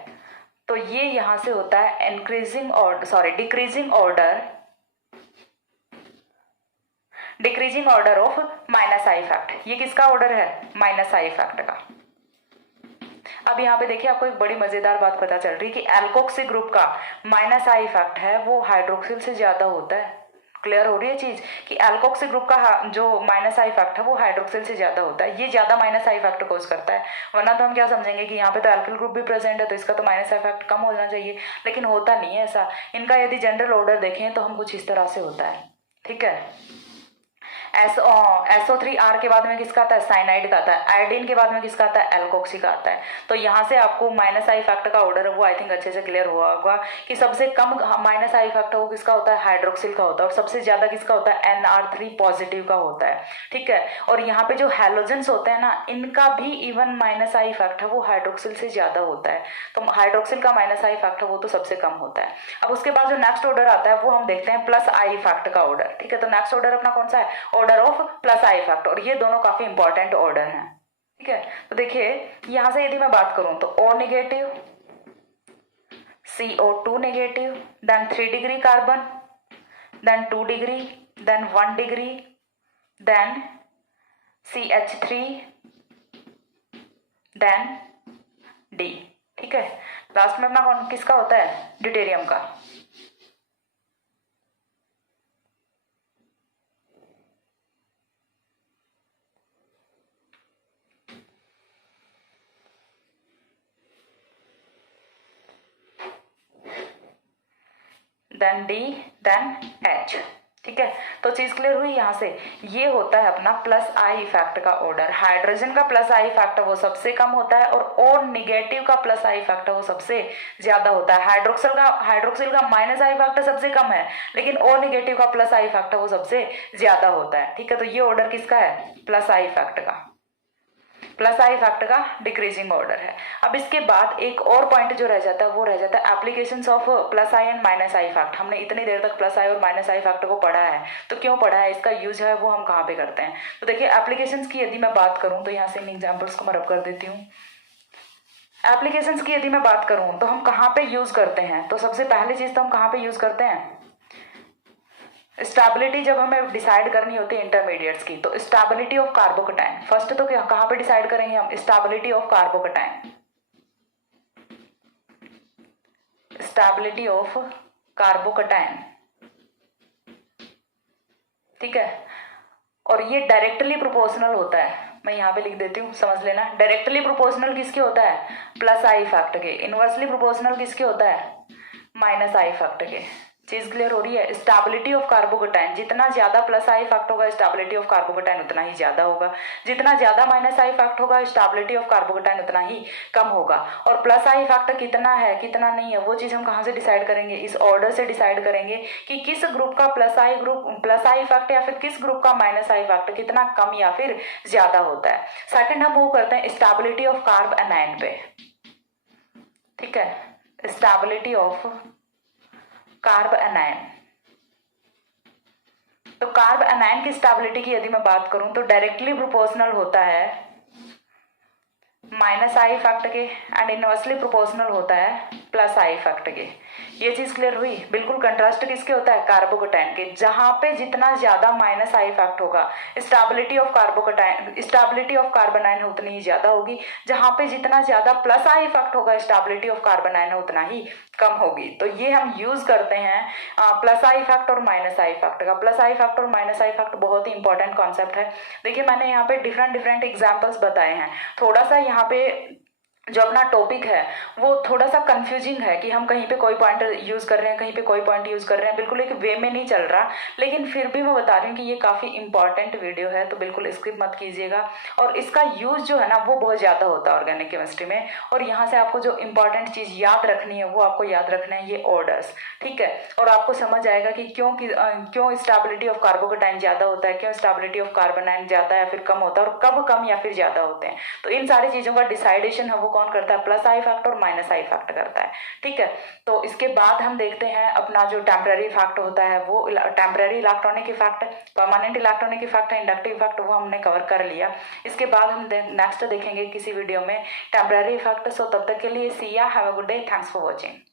तो ये यहां से होता है इंक्रीजिंग और decreasing order of minus I effect. ये किसका ऑर्डर है, माइनस आई इफेक्ट का। अब यहाँ पे देखिए आपको एक बड़ी मजेदार बात पता चल रही है कि एल्कोक्सी ग्रुप का माइनस आई इफेक्ट है वो हाइड्रोक्सिल से ज्यादा होता है। क्लियर हो रही है चीज कि एल्कोक्सी ग्रुप का जो माइनस आई इफेक्ट है वो हाइड्रोक्सिल से ज्यादा होता है, ये ज्यादा माइनस आई इफेक्ट कोज करता है। वरना तो हम क्या समझेंगे कि यहाँ पे तो एल्किल ग्रुप भी प्रेजेंट है तो इसका तो माइनस आई इफेक्ट कम होना चाहिए, लेकिन होता नहीं है ऐसा। इनका यदि जनरल ऑर्डर देखें तो हम कुछ इस तरह से होता है। ठीक है, SO3R के बाद में किसका आता है, साइनाइड का आता है। आयोडीन के बाद में किसका आता है, एल्कोक्सी का आता है। तो यहाँ से आपको माइनस आई इफेक्ट का ऑर्डर है वो आई थिंक अच्छे से क्लियर हुआ होगा कि सबसे कम माइनस आई इफेक्ट है वो किसका होता है, हाइड्रोक्सिल का होता है, और सबसे ज्यादा किसका होता है, NR3 पॉजिटिव का होता है। ठीक है, और यहाँ पे जो हैलोजेंस होते हैं ना इनका भी इवन माइनस आई इफेक्ट है वो हाइड्रोक्सिल से ज्यादा होता है। तो हाइड्रोक्सिल का माइनस आई इफेक्ट है वो तो सबसे कम होता है। अब उसके बाद जो नेक्स्ट ऑर्डर आता है वो हम देखते हैं प्लस आई इफेक्ट का ऑर्डर। ठीक है, तो नेक्स्ट ऑर्डर अपना कौन सा है, order of plus I effect, और ये दोनों काफी इंपॉर्टेंट ऑर्डर हैं। ठीक है, तो देखिए यहां से यदि मैं बात करूं तो O negative, CO2 negative, then 3 degree carbon, then 2 degree, then 1 degree, then CH3, then D। ठीक है, लास्ट में अपना किसका होता है, ड्यूटेरियम का। Then D, then H। ठीक है, तो चीज क्लियर हुई यहाँ से। ये होता है अपना प्लस आई इफेक्ट का ऑर्डर। हाइड्रोजन का प्लस आई इफेक्ट है वो सबसे कम होता है, और O निगेटिव का प्लस आई इफेक्ट है वो सबसे ज्यादा होता है। हाइड्रोक्सिल का माइनस आई इफेक्ट सबसे कम है, लेकिन O निगेटिव का प्लस आई इफेक्ट है वो सबसे ज्यादा होता है। ठीक है, तो ये ऑर्डर किसका है, प्लस आई इफेक्ट का। प्लस आई इफेक्ट का डिक्रीजिंग ऑर्डर है। अब इसके बाद एक और पॉइंट जो रह जाता है वो रह जाता है applications of plus I and minus I effect. हमने इतनी देर तक प्लस आई और माइनस आई इफेक्ट को पढ़ा है, तो क्यों पढ़ा है, इसका यूज है वो हम कहाँ पे करते हैं। तो देखिए एप्लीकेशंस की यदि मैं बात करूं तो यहाँ से इन एग्जाम्पल्स को मैं रब कर देती हूँ। एप्लीकेशंस की यदि मैं बात करूं तो हम कहाँ पे यूज करते हैं, तो सबसे पहली चीज तो हम कहाँ पे यूज करते हैं, स्टेबिलिटी जब हमें डिसाइड करनी होती है इंटरमीडिएट्स की, तो स्टेबिलिटी ऑफ कार्बोकैटायन फर्स्ट तो कहाँ पे डिसाइड करेंगे हम, stability of carbocation, stability of carbocation. ठीक है, और ये डायरेक्टली प्रोपोर्शनल होता है। मैं यहाँ पे लिख देती हूँ, समझ लेना। डायरेक्टली प्रोपोर्शनल किसके होता है? प्लस आई फैक्टर के। इनवर्सली प्रोपोर्शनल किसके होता है? माइनस आई फैक्टर के। चीज क्लियर हो रही है? स्टेबिलिटी ऑफ कार्बोकेटाइन, जितना ज्यादा प्लस आई फैक्ट होगा स्टेबिलिटी ऑफ कार्बोकेटाइन उतना ही ज्यादा होगा, जितना ज्यादा माइनस आई फैक्ट होगा स्टेबिलिटी ऑफ कार्बोकेटाइन उतना ही कम होगा। और प्लस आई फैक्टर कितना है कितना नहीं है वो चीज हम कहाँ से डिसाइड करेंगे? इस ऑर्डर से डिसाइड करेंगे कि किस ग्रुप का प्लस आई फैक्ट या फिर किस ग्रुप का माइनस आई फैक्ट कितना कम या फिर ज्यादा होता है। सेकंड हम वो करते हैं स्टेबिलिटी ऑफ कार्ब एनायन पे। ठीक है, स्टेबिलिटी ऑफ कार्ब एनायन। तो कार्ब एनायन की स्टेबिलिटी की यदि मैं बात करूं तो डायरेक्टली प्रोपोर्शनल होता है माइनस आई फैक्ट के एंड इनवर्सली प्रोपोर्शनल होता है प्लस आई फैक्ट के। ये चीज क्लियर हुई? बिल्कुल कंट्रास्ट किसके होता है? कार्बोकेटाइन के। जहां पे जितना ज्यादा माइनस आई फैक्ट होगा स्टेबिलिटी ऑफ कार्बोनाइन उतनी ही ज्यादा होगी, जहां पे जितना ज्यादा प्लस आई फैक्ट होगा स्टेबिलिटी ऑफ कार्बोनाइन उतना ही कम होगी। तो ये हम यूज करते हैं प्लस आई फैक्ट और माइनस आई फैक्ट का। प्लस आई फैक्ट और माइनस आई फैक्ट बहुत ही इंपॉर्टेंट कॉन्सेप्ट है। देखिए मैंने यहाँ पे डिफरेंट एग्जाम्पल्स बताए हैं। थोड़ा सा यहाँ पे जो अपना टॉपिक है वो थोड़ा सा कंफ्यूजिंग है कि हम कहीं पे कोई पॉइंट यूज कर रहे हैं, कहीं पे कोई पॉइंट यूज कर रहे हैं, बिल्कुल एक वे में नहीं चल रहा। लेकिन फिर भी मैं बता रही हूँ कि ये काफी इंपॉर्टेंट वीडियो है, तो बिल्कुल स्किप मत कीजिएगा। और इसका यूज जो है ना वो बहुत ज्यादा होता है ऑर्गेनिक केमिस्ट्री में। और यहाँ से आपको जो इंपॉर्टेंट चीज याद रखनी है वो आपको याद रखना है ये ऑर्डर्स। ठीक है, और आपको समझ आएगा कि क्यों स्टेबिलिटी ऑफ कार्बोकेटाइन ज्यादा होता है, क्यों स्टेबिलिटी ऑफ कार्बोनाइन ज्यादा या फिर कम होता है, और कब कम या फिर ज्यादा होते हैं। तो इन सारी चीजों का डिसाइडेशन है वो कौन करता है? प्लस आई फैक्ट और माइनस आई फैक्ट करता है। ठीक है, तो इसके बाद हम देखते हैं अपना जो टेम्पररी फैक्ट होता है वो temporary electronic effect, permanent electronic effect है, इंडक्टिव इफेक्ट, वो हमने कवर कर लिया। इसके बाद हम नेक्स्ट देखेंगे किसी वीडियो में टेम्पररी इफेक्ट। सो तब तक के लिए सी या, have a good day, thanks for watching.